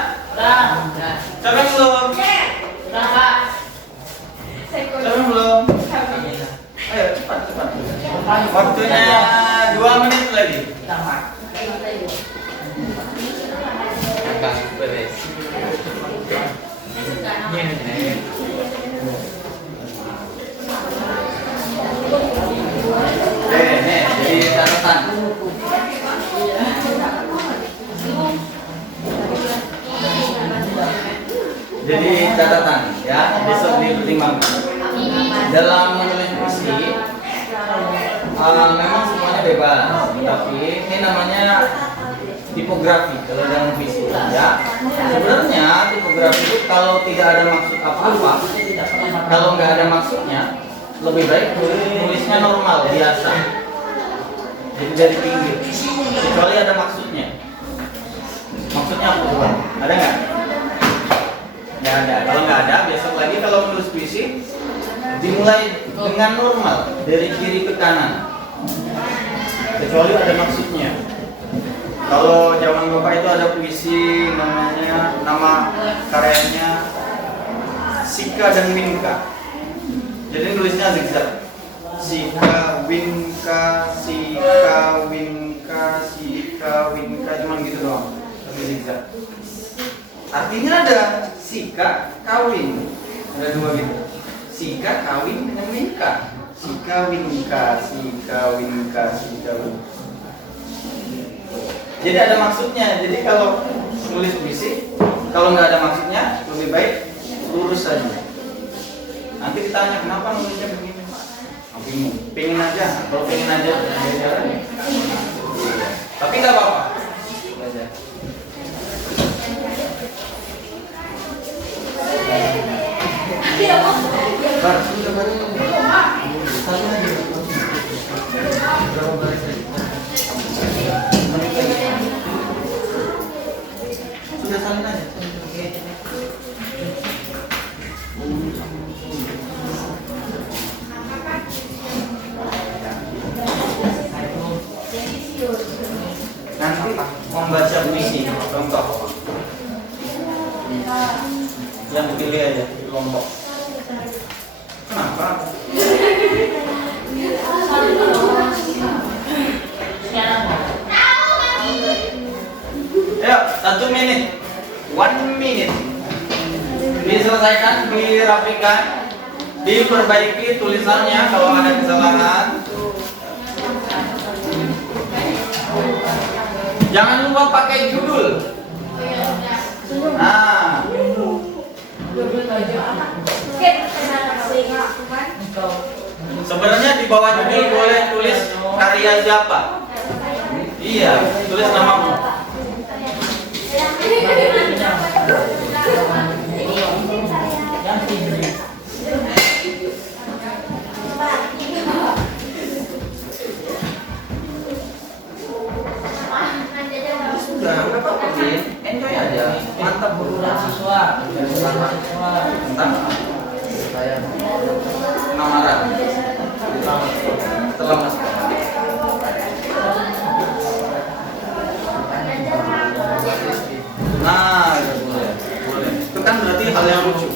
Siapa yang belum? Siapa yang belum? Ayo, cepat. Waktunya 2 menit lagi. Nih, jadi catatan. Jadi catatan ya, besok dipertimbangkan. Dalam menulis puisi, memang semuanya bebas, tapi ini namanya tipografi kalau dalam puisi ya. Sebenarnya tipografi itu kalau tidak ada maksud apa-apa, kalau nggak ada maksudnya, lebih baik tulisnya normal biasa. Jadi dari pinggir, kecuali ada maksudnya. Maksudnya apa? Ada nggak? Nggak ada. Kalau nggak ada, besok lagi kalau menulis puisi dimulai dengan normal dari kiri ke kanan, kecuali ada maksudnya. Kalau zaman bapak itu ada puisi namanya, nama karyanya Sika dan Winka. Jadi nulisnya zigzag. Sika Winka, Sika Winka, Sika Winka, cuman gitu doang. Tapi zigzag. Artinya ada Sika kawin, ada 2 gitu. Sika kawin dengan Winka. Sika Winka, Sika Winka, Sika Winka. Jadi ada maksudnya. Jadi kalau nulis puisi, kalau nggak ada maksudnya, lebih baik lurus saja. Nanti ditanya kenapa nulisnya begini, Pak? Bingung. Pengen aja. Kalau pengen aja, jalan. Tapi nggak apa-apa. Sudah baru. Yang pilih aja kelompok. Kenapa? Ayo, 1 menit. 1 minute. Diselesaikan, dirapikan, diperbaiki tulisannya kalau ada kesalahan. Jangan lupa pakai judul. Nah, sebenarnya di bawah judul boleh tulis karya siapa. Iya, tulis namamu. Sudah, nggak apa-apa, Vin. Enjoy aja. Mantap berulang siswa. tentang Saya amaran. Setelah masuk. Nah, ya boleh. Boleh. Itu kan berarti hal yang lucu.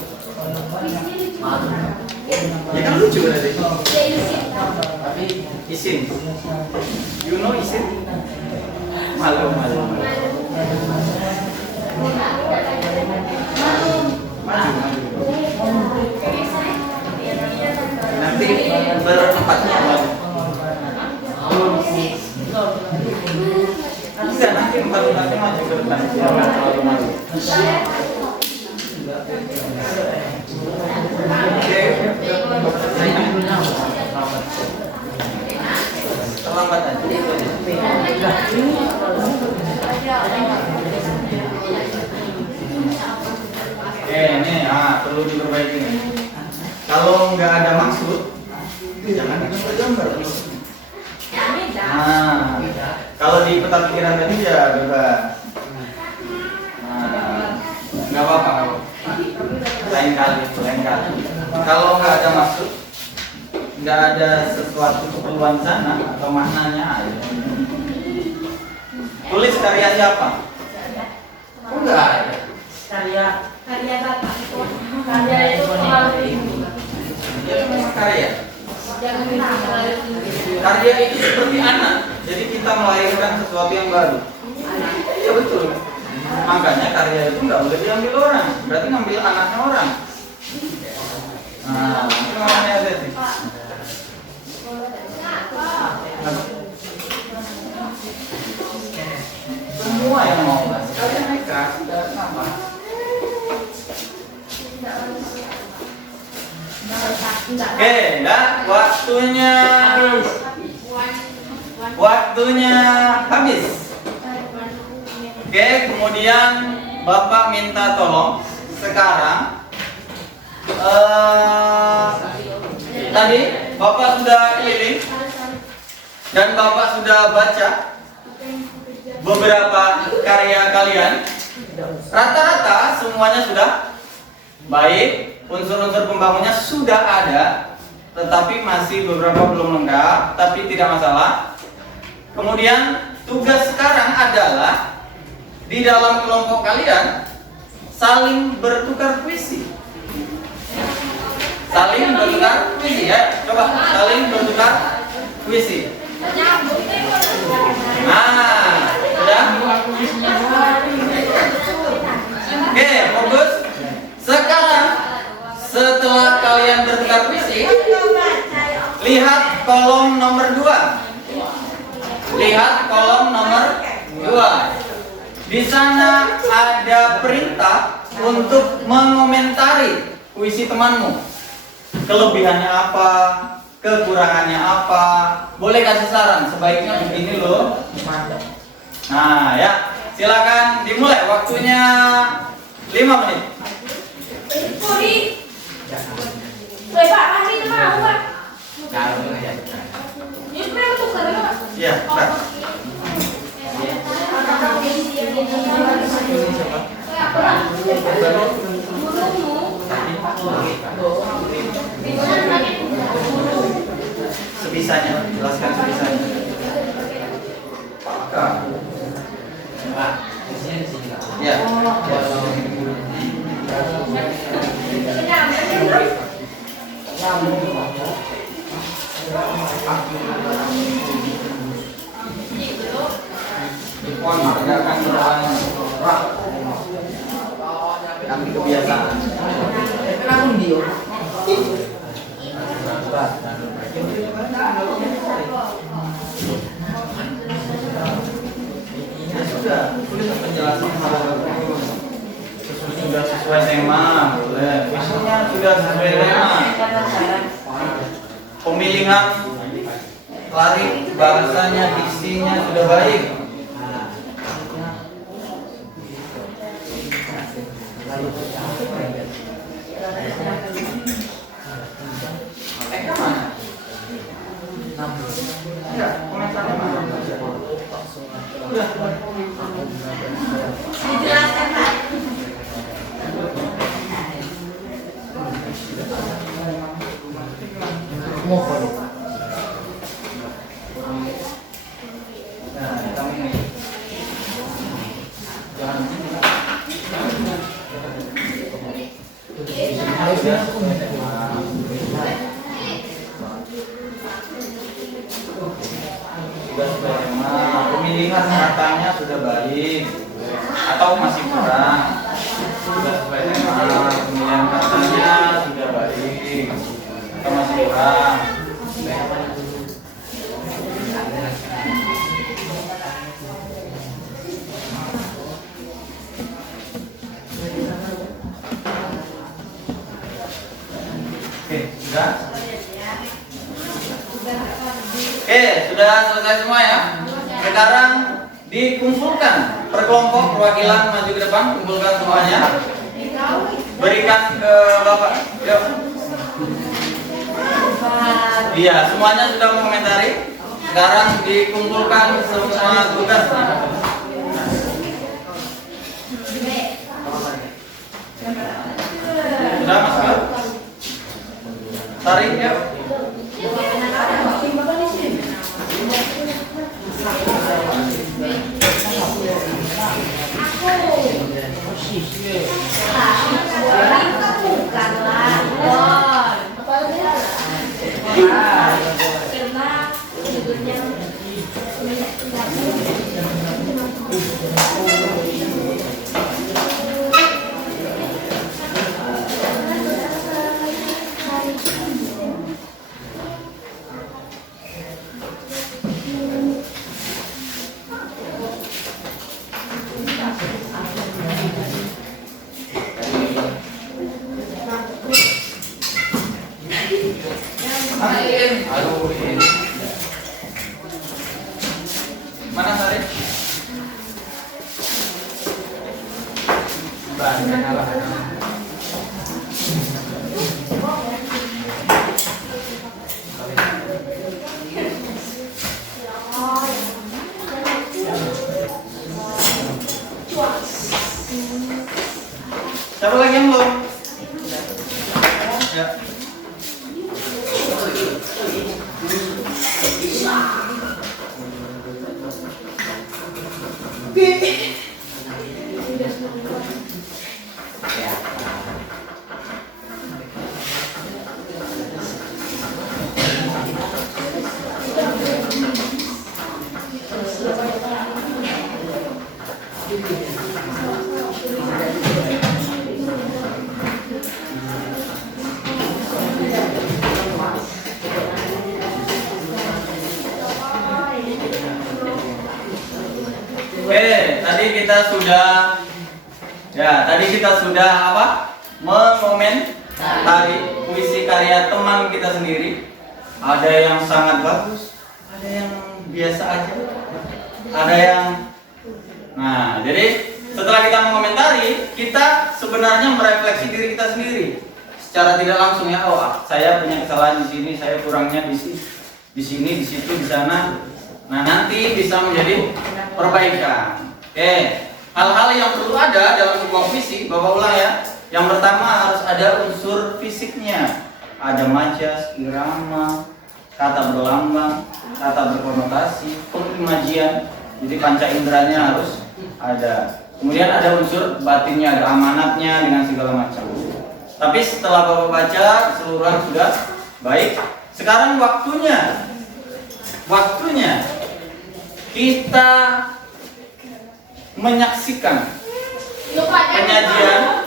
Ya kan lucu berarti. tapi Isin. You know isin? Malu. Maju. Nanti berempatnya maju. Bisa nanti empat-empatnya maju ke depan. Jangan terlalu maju. Oke. Terlambat aja. Oke, ini perlu diperbaiki nih. Kalau nggak ada maksud, jangan digambar. Nah, kalau di peta pikiran tadi ya bebas. Nah, nggak apa-apa. Lain kali. Kalau nggak ada maksud, nggak ada sesuatu keperluan sana atau maknanya, tulis karya siapa? Oh, nggak ada. Karya bapak itu. Karya itu terlalu tinggi. Ya, memang karya. Jangan terlalu tinggi. Karya itu seperti anak, jadi kita melahirkan sesuatu yang baru. Iya betul. Makanya karya itu nggak boleh diambil orang, berarti ngambil anaknya orang. Nah, itu namanya ada sih. Semua yang mau kalian nekat, tidak apa. Oke, dah waktunya habis. Oke, kemudian Bapak minta tolong sekarang tadi Bapak sudah keliling dan Bapak sudah baca beberapa karya kalian. Rata-rata semuanya sudah baik, unsur-unsur pembangunnya sudah ada, tetapi masih beberapa belum lengkap, tapi tidak masalah. Kemudian tugas sekarang adalah di dalam kelompok kalian saling bertukar puisi. Saling bertukar puisi ya. Coba saling bertukar puisi. Nah, sudah. Oke, fokus. Sekarang setelah kalian bertukar puisi, lihat kolom nomor 2. Lihat kolom nomor 2. Di sana ada perintah untuk mengomentari puisi temanmu. Kelebihannya apa, kekurangannya apa. Boleh kasih saran, sebaiknya begini loh. Nah, ya. Silakan dimulai, waktunya 5 menit. Ya, Pak. Sebisanya, jelaskan sebisanya. Apakah? Ya. Kenapa dia? Sudah penjelasan sudah sesuai tema, visinya sudah sesuai tema. Pemilihan lari bahasanya, diksinya sudah baik. Mereka mana? Ya, komentarnya mana? Dijelaskan Pak. Mohon. Nah, kamu ini. Jangan. Sudah tema, pemilihan katanya sudah baik atau masih kurang? Sudah sesuai tema, pemilihan katanya sudah baik atau masih kurang? Oke, sudah? Oke, sudah selesai semua ya. Sekarang dikumpulkan per kelompok perwakilan maju ke depan, kumpulkan semuanya. Berikan ke Bapak. Yuk. Iya, semuanya sudah mengomentari. Sekarang dikumpulkan semua tugasnya. Sudah Mas Bro? Tarik ya. Mana Sari? Siapa lagi yang belum? Ya. Oke, tadi kita sudah apa? Mengomentari puisi karya teman kita sendiri. Ada yang sangat bagus, ada yang biasa aja, ada yang. Nah, jadi setelah kita mengomentari, kita sebenarnya merefleksi diri kita sendiri. Secara tidak langsung ya, oh saya punya kesalahan di sini, saya kurangnya di sini, di situ, di sana. Nah, nanti bisa menjadi perbaikan. Oke, hal-hal yang perlu ada dalam sebuah puisi, Bapak ulang ya. Yang pertama harus ada unsur fisiknya. Ada majas, irama, kata berlambang, kata berkonotasi, pengimajian. Jadi panca inderanya harus ada. Kemudian ada unsur batinnya, ada amanatnya dengan segala macam. Tapi setelah Bapak baca keseluruhan sudah baik. Sekarang waktunya kita menyaksikan penyajian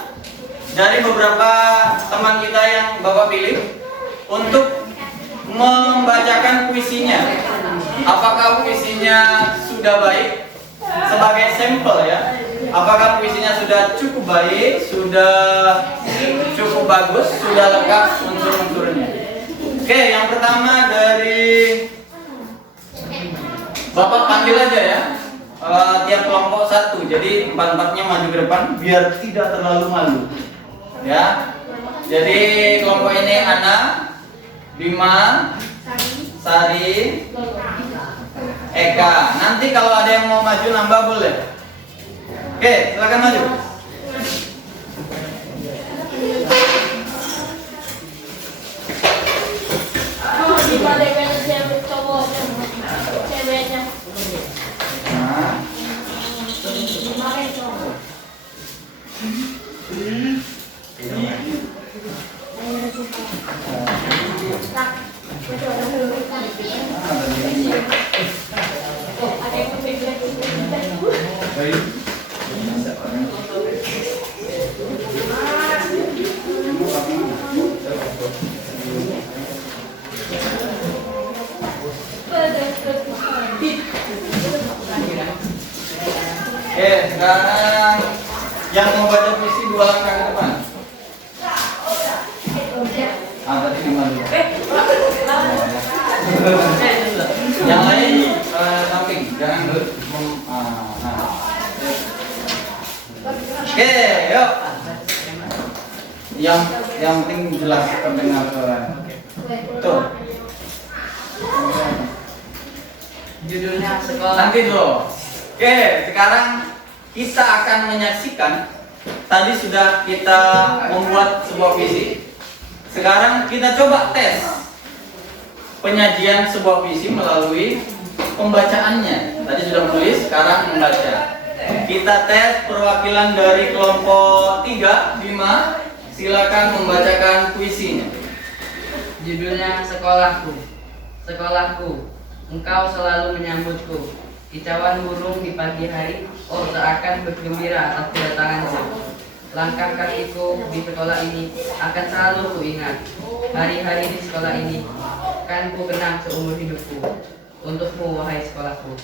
dari beberapa teman kita yang Bapak pilih untuk membacakan puisinya. Apakah puisinya sudah baik? Sebagai sampel ya. Apakah puisinya sudah cukup baik, sudah cukup bagus, sudah lengkap unsur-unsurnya? Oke, yang pertama dari Bapak panggil aja ya. Tiap kelompok satu, jadi empat-empatnya maju ke depan biar tidak terlalu malu. Ya. Jadi kelompok ini Ana, Bima, Sari, Eka. Nanti kalau ada yang mau maju nambah boleh. Oke, silakan maju. Lima ceweknya cewek cowoknya ceweknya. Nah, Lima cowok. Tak, betul. Ada yang oke, sekarang yang mau baca puisi 2 langkah ke depan. Tadi gimana dulu? Yang lain samping, jangan dulu. Oke, yuk. Yang penting jelas terdengar suara. Tuh. Judulnya sekolah. Nanti dulu. Oke, sekarang kita akan menyaksikan. Tadi sudah kita membuat sebuah puisi. Sekarang kita coba tes penyajian sebuah puisi melalui pembacaannya. Tadi sudah menulis, sekarang membaca. Kita tes perwakilan dari kelompok 3, Bima. Silakan membacakan puisinya. Judulnya Sekolahku. Sekolahku, engkau selalu menyambutku. Kicauan burung di pagi hari, oh seakan bergembira atas kedatanganku. Langkah kakiku di sekolah ini akan selalu kuingat. Hari-hari di sekolah ini kan ku kenang seumur hidupku. Untukmu wahai sekolahku.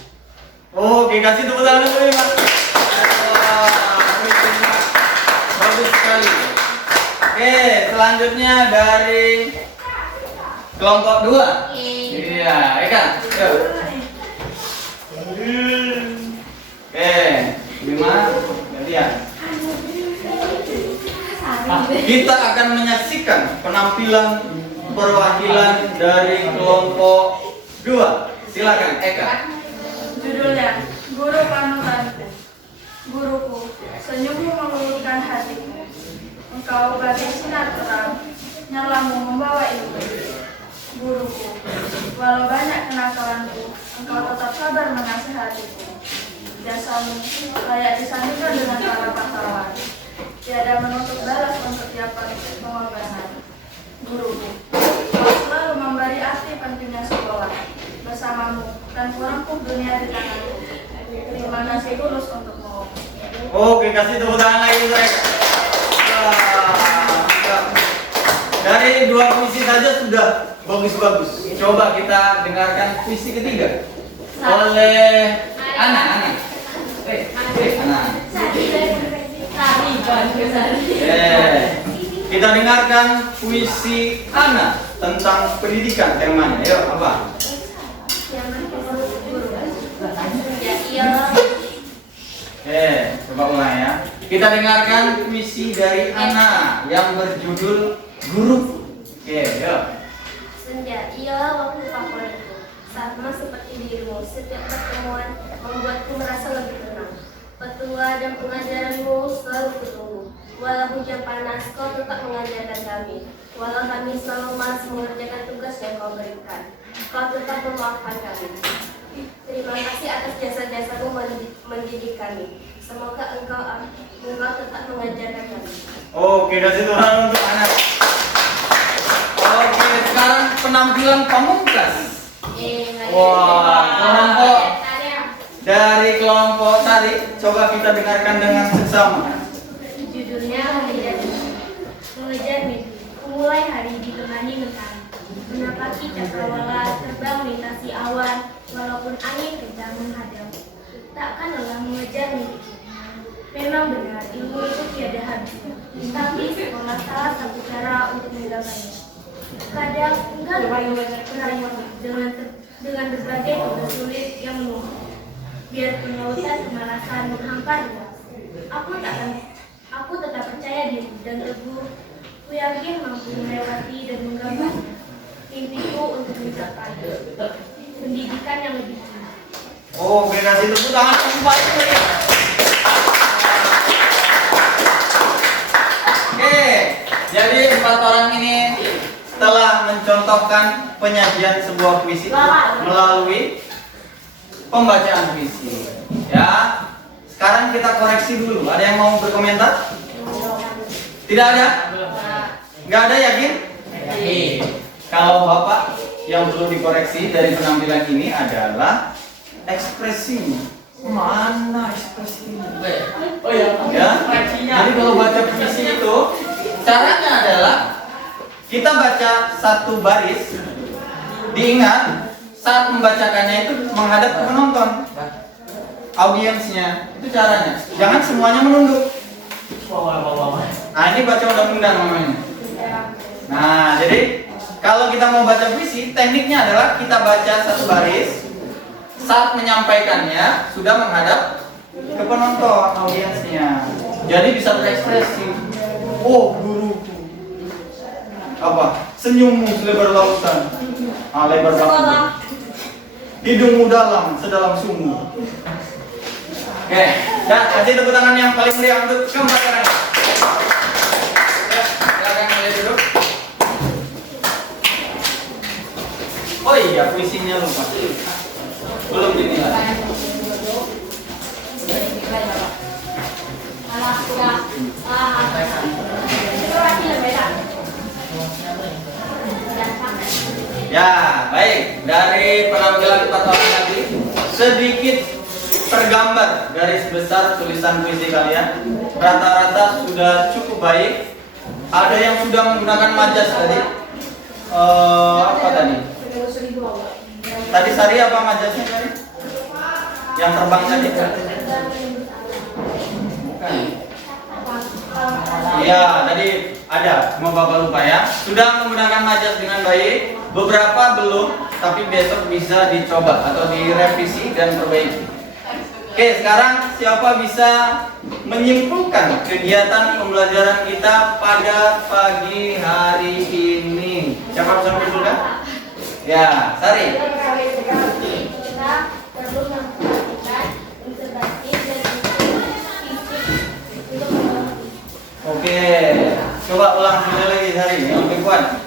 Oke, kasih tepuk tangan dulu ya, Mas. Bagus sekali. Oke, selanjutnya dari kelompok 2. Iya, Eka. Yuk. Oke, Bima, gantian. Kita akan menyaksikan penampilan perwakilan dari kelompok 2. Silakan, Eka. Judulnya Guru Panutanku. Guruku, senyummu meluluhkan hatiku. Engkau bagai sinar terang, nyalamu membawa ilmu. Guruku, walau banyak kenakalanku, engkau tetap sabar menasihatiku. Jasamu layak disandingkan dengan para pahlawan. Tiada menuntut balas untuk tiap pengorbanan. Guruku, kau selalu memberi arti pentingnya sekolah. Bersamamu dan kurangku dunia di tanganku. Terima kasih tulus untukmu. Oke, kasih tepuk tangan lagi untuk Eka. Dari 2 puisi saja sudah bagus-bagus. Coba kita dengarkan puisi ketiga oleh Ana. Ana. Kita dengarkan puisi Ana tentang pendidikan temanya. Yuk, apa? Coba ulang ya. Kita dengarkan puisi dari Ana yang berjudul Guru. Yuk. Senja, ia waktu favoritku. Sama seperti dirimu, setiap pertemuan membuatku merasa lebih tenang. Petua dan pengajaranmu selalu kutunggu. Walau hujan panas, kau tetap mengajarkan kami. Walau kami selalu malas mengerjakan tugas yang kau berikan, kau tetap memaafkan kami. Terima kasih atas jasa-jasamu mendidik kami. Semoga engkau tetap mengajarkan kami. Oke, kasih Tuhan untuk Ana. Oke, sekarang penampilan pamungkas. Wah, kelompok dari kelompok tadi, coba kita dengarkan dengan seksama. Judulnya kaki cakrawala terbang melintasi awan, walaupun angin kencang menghadang. Takkan lelah mengejar mimpiku. Memang benar, ilmu itu tiada habisnya. Tapi sekolah salah satu cara untuk menggapainya. Kadang enggan meraih dengan berbagai tugas sulit yang menumpuk. Biarpun lautan kemalasan menghampar luas. Aku tetap percaya diri dan teguh. Ku yakin mampu melewati dan menggapai mimpiku untuk mencapai pendidikan yang lebih tinggi. Oh, oke, kasih tepuk tangan keempat. Oke, jadi 4 orang ini telah mencontohkan penyajian sebuah puisi melalui pembacaan puisi. Ya, sekarang kita koreksi dulu. Ada yang mau berkomentar? Tidak ada? Nggak ada, yakin? Kalau Bapak yang perlu dikoreksi dari penampilan ini adalah ekspresinya. Mana ekspresinya? Ya. Jadi kalau baca puisi itu caranya adalah kita baca satu baris, diingat saat membacakannya itu menghadap ke penonton, audiensnya. Itu caranya. Jangan semuanya menunduk. Nah, ini baca undang-undang namanya. Nah, jadi kalau kita mau baca puisi, tekniknya adalah kita baca satu baris. Saat menyampaikannya sudah menghadap ke penonton, audiensnya. Jadi bisa berekspresi. Oh, guruku. Apa? Senyummu selebar lautan. Ah, lebar banget. Hidungmu dalam, sedalam sumur. Oke, dan kasih tepuk tangan yang paling meriah untuk keempat orang. Ya, silakan mulai duduk. Oh iya, puisinya lupa. Belum dinilai. Ya, baik. Dari penampilan 4 orang tadi, sedikit tergambar garis besar tulisan puisi kalian. Rata-rata sudah cukup baik. Ada yang sudah menggunakan majas tadi. Apa tadi? Tadi Sari apa majasnya tadi? Yang terbang tadi? Bukan. Iya, tadi ada. Cuma Bapak lupa ya. Sudah menggunakan majas dengan baik. Beberapa belum, tapi besok bisa dicoba atau direvisi dan perbaiki. Oke, sekarang siapa bisa menyimpulkan kegiatan pembelajaran kita pada pagi hari ini? Siapa bisa menyimpulkan? Ya, Sari. Kita perlu memperhatikan unsur batin dan unsur fisik untuk mengerti. Oke, coba ulang sekali lagi Sari, yang lebih kuat.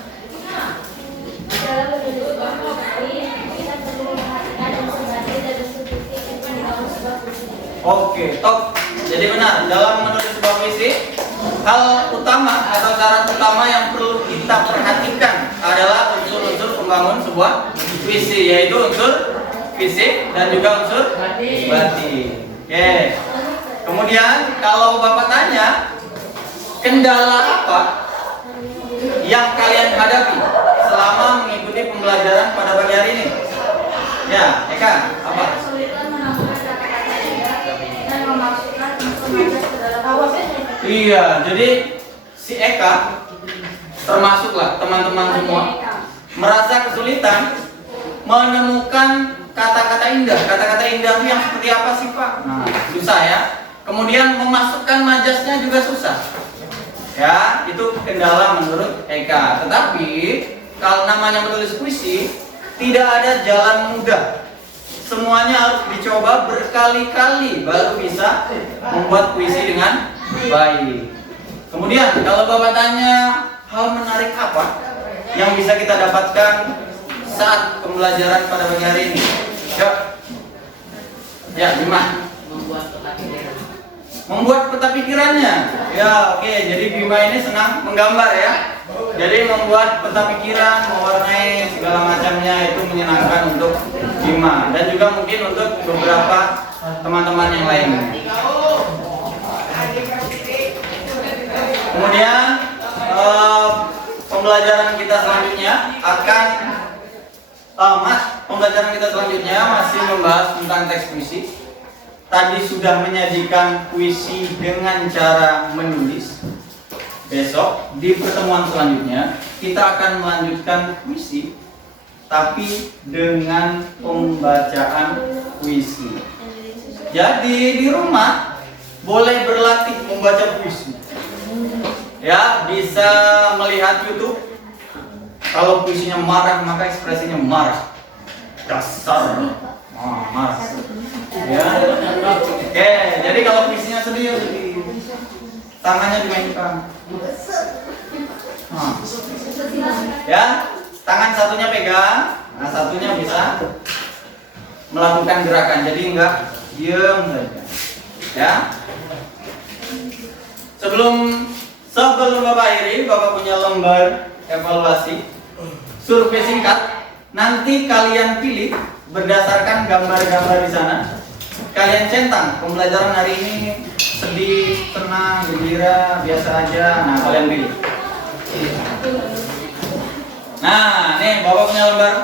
Dalam menulis sebuah puisi, kita perlu memperhatikan unsur batin dan unsur fisik untuk membangun sebuah puisi. Oke, top. Jadi benar, dalam menulis sebuah puisi, hal utama atau syarat utama yang perlu kita perhatikan adalah unsur-unsur pembangun sebuah puisi, yaitu unsur fisik dan juga unsur batin. Oke. Kemudian kalau Bapak tanya, kendala apa yang kalian hadapi selama mengikuti pembelajaran pada pagi hari ini? Ya, Eka, apa? Kesulitan menemukan kata-kata indah dan memasukkan unsur majas ke dalam puisi. Iya, jadi si Eka termasuklah teman-teman semua merasa kesulitan menemukan kata-kata indah. Kata-kata indah itu yang seperti apa sih, Pak? Nah, susah ya. Kemudian memasukkan majasnya juga susah. Ya, itu kendala menurut Eka. Tetapi kalau namanya menulis puisi, tidak ada jalan mudah. Semuanya harus dicoba berkali-kali baru bisa membuat puisi dengan baik. Kemudian kalau Bapak tanya hal menarik apa yang bisa kita dapatkan saat pembelajaran pada pagi hari ini? Ya, Bima. Membuat peta pikirannya. Ya, oke. Jadi Bima ini senang menggambar ya. Jadi membuat peta pikiran, mewarnai segala macamnya itu menyenangkan untuk Bima dan juga mungkin untuk beberapa teman-teman yang lainnya. Kemudian pembelajaran kita selanjutnya akan Pembelajaran kita selanjutnya masih membahas tentang teks puisi. Tadi sudah menyajikan puisi dengan cara menulis. Besok di pertemuan selanjutnya kita akan melanjutkan puisi, tapi dengan pembacaan puisi. Jadi di rumah boleh berlatih membaca puisi. Ya, bisa melihat YouTube. Kalau puisinya marah, maka ekspresinya marah. Dasar. Marah. Ya. Oke, jadi kalau puisinya sedih, tangannya dimainkan. Ya, tangan satunya pegang, nah satunya bisa melakukan gerakan. Jadi enggak diam saja. Ya. Sebelum Bapak akhiri, Bapak punya lembar evaluasi, survei singkat. Nanti kalian pilih berdasarkan gambar-gambar di sana. Kalian centang pembelajaran hari ini sedih, tenang, gembira, biasa aja. Nah, kalian pilih. Nah, nih Bapak punya lembar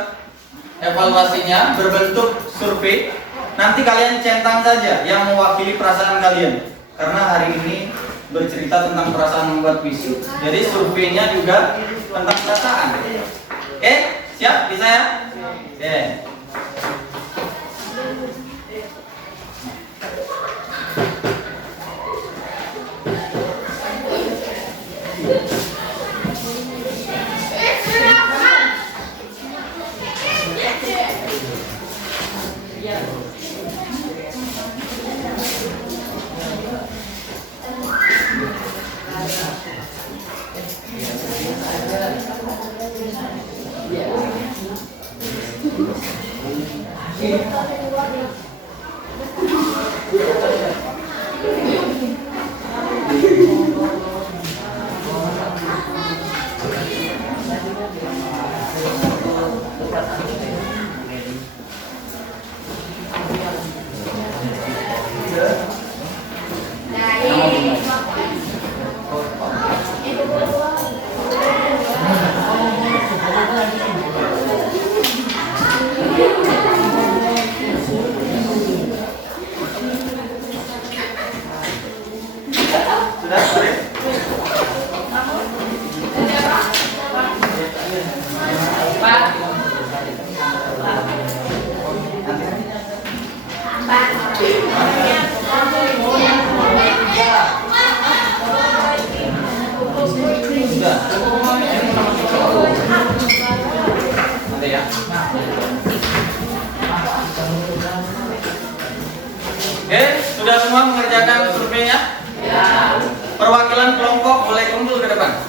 evaluasinya berbentuk survei. Nanti kalian centang saja yang mewakili perasaan kalian. Karena hari ini bercerita tentang perasaan membuat puisi. Jadi surveinya juga tentang perasaan. Oke, siap? Bisa ya? Oke. Oke, sudah semua mengerjakan surveinya? Ya. Perwakilan kelompok boleh kumpul ke depan.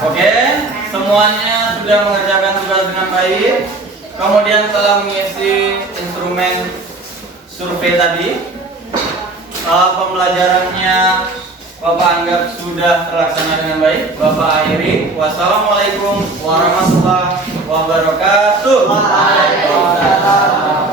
Oke, semuanya sudah mengerjakan tugas dengan baik. Kemudian telah mengisi instrumen survei tadi. Pembelajarannya Bapak anggap sudah terlaksana dengan baik. Bapak akhiri. Wassalamualaikum warahmatullahi wabarakatuh. Waalaikumsalam.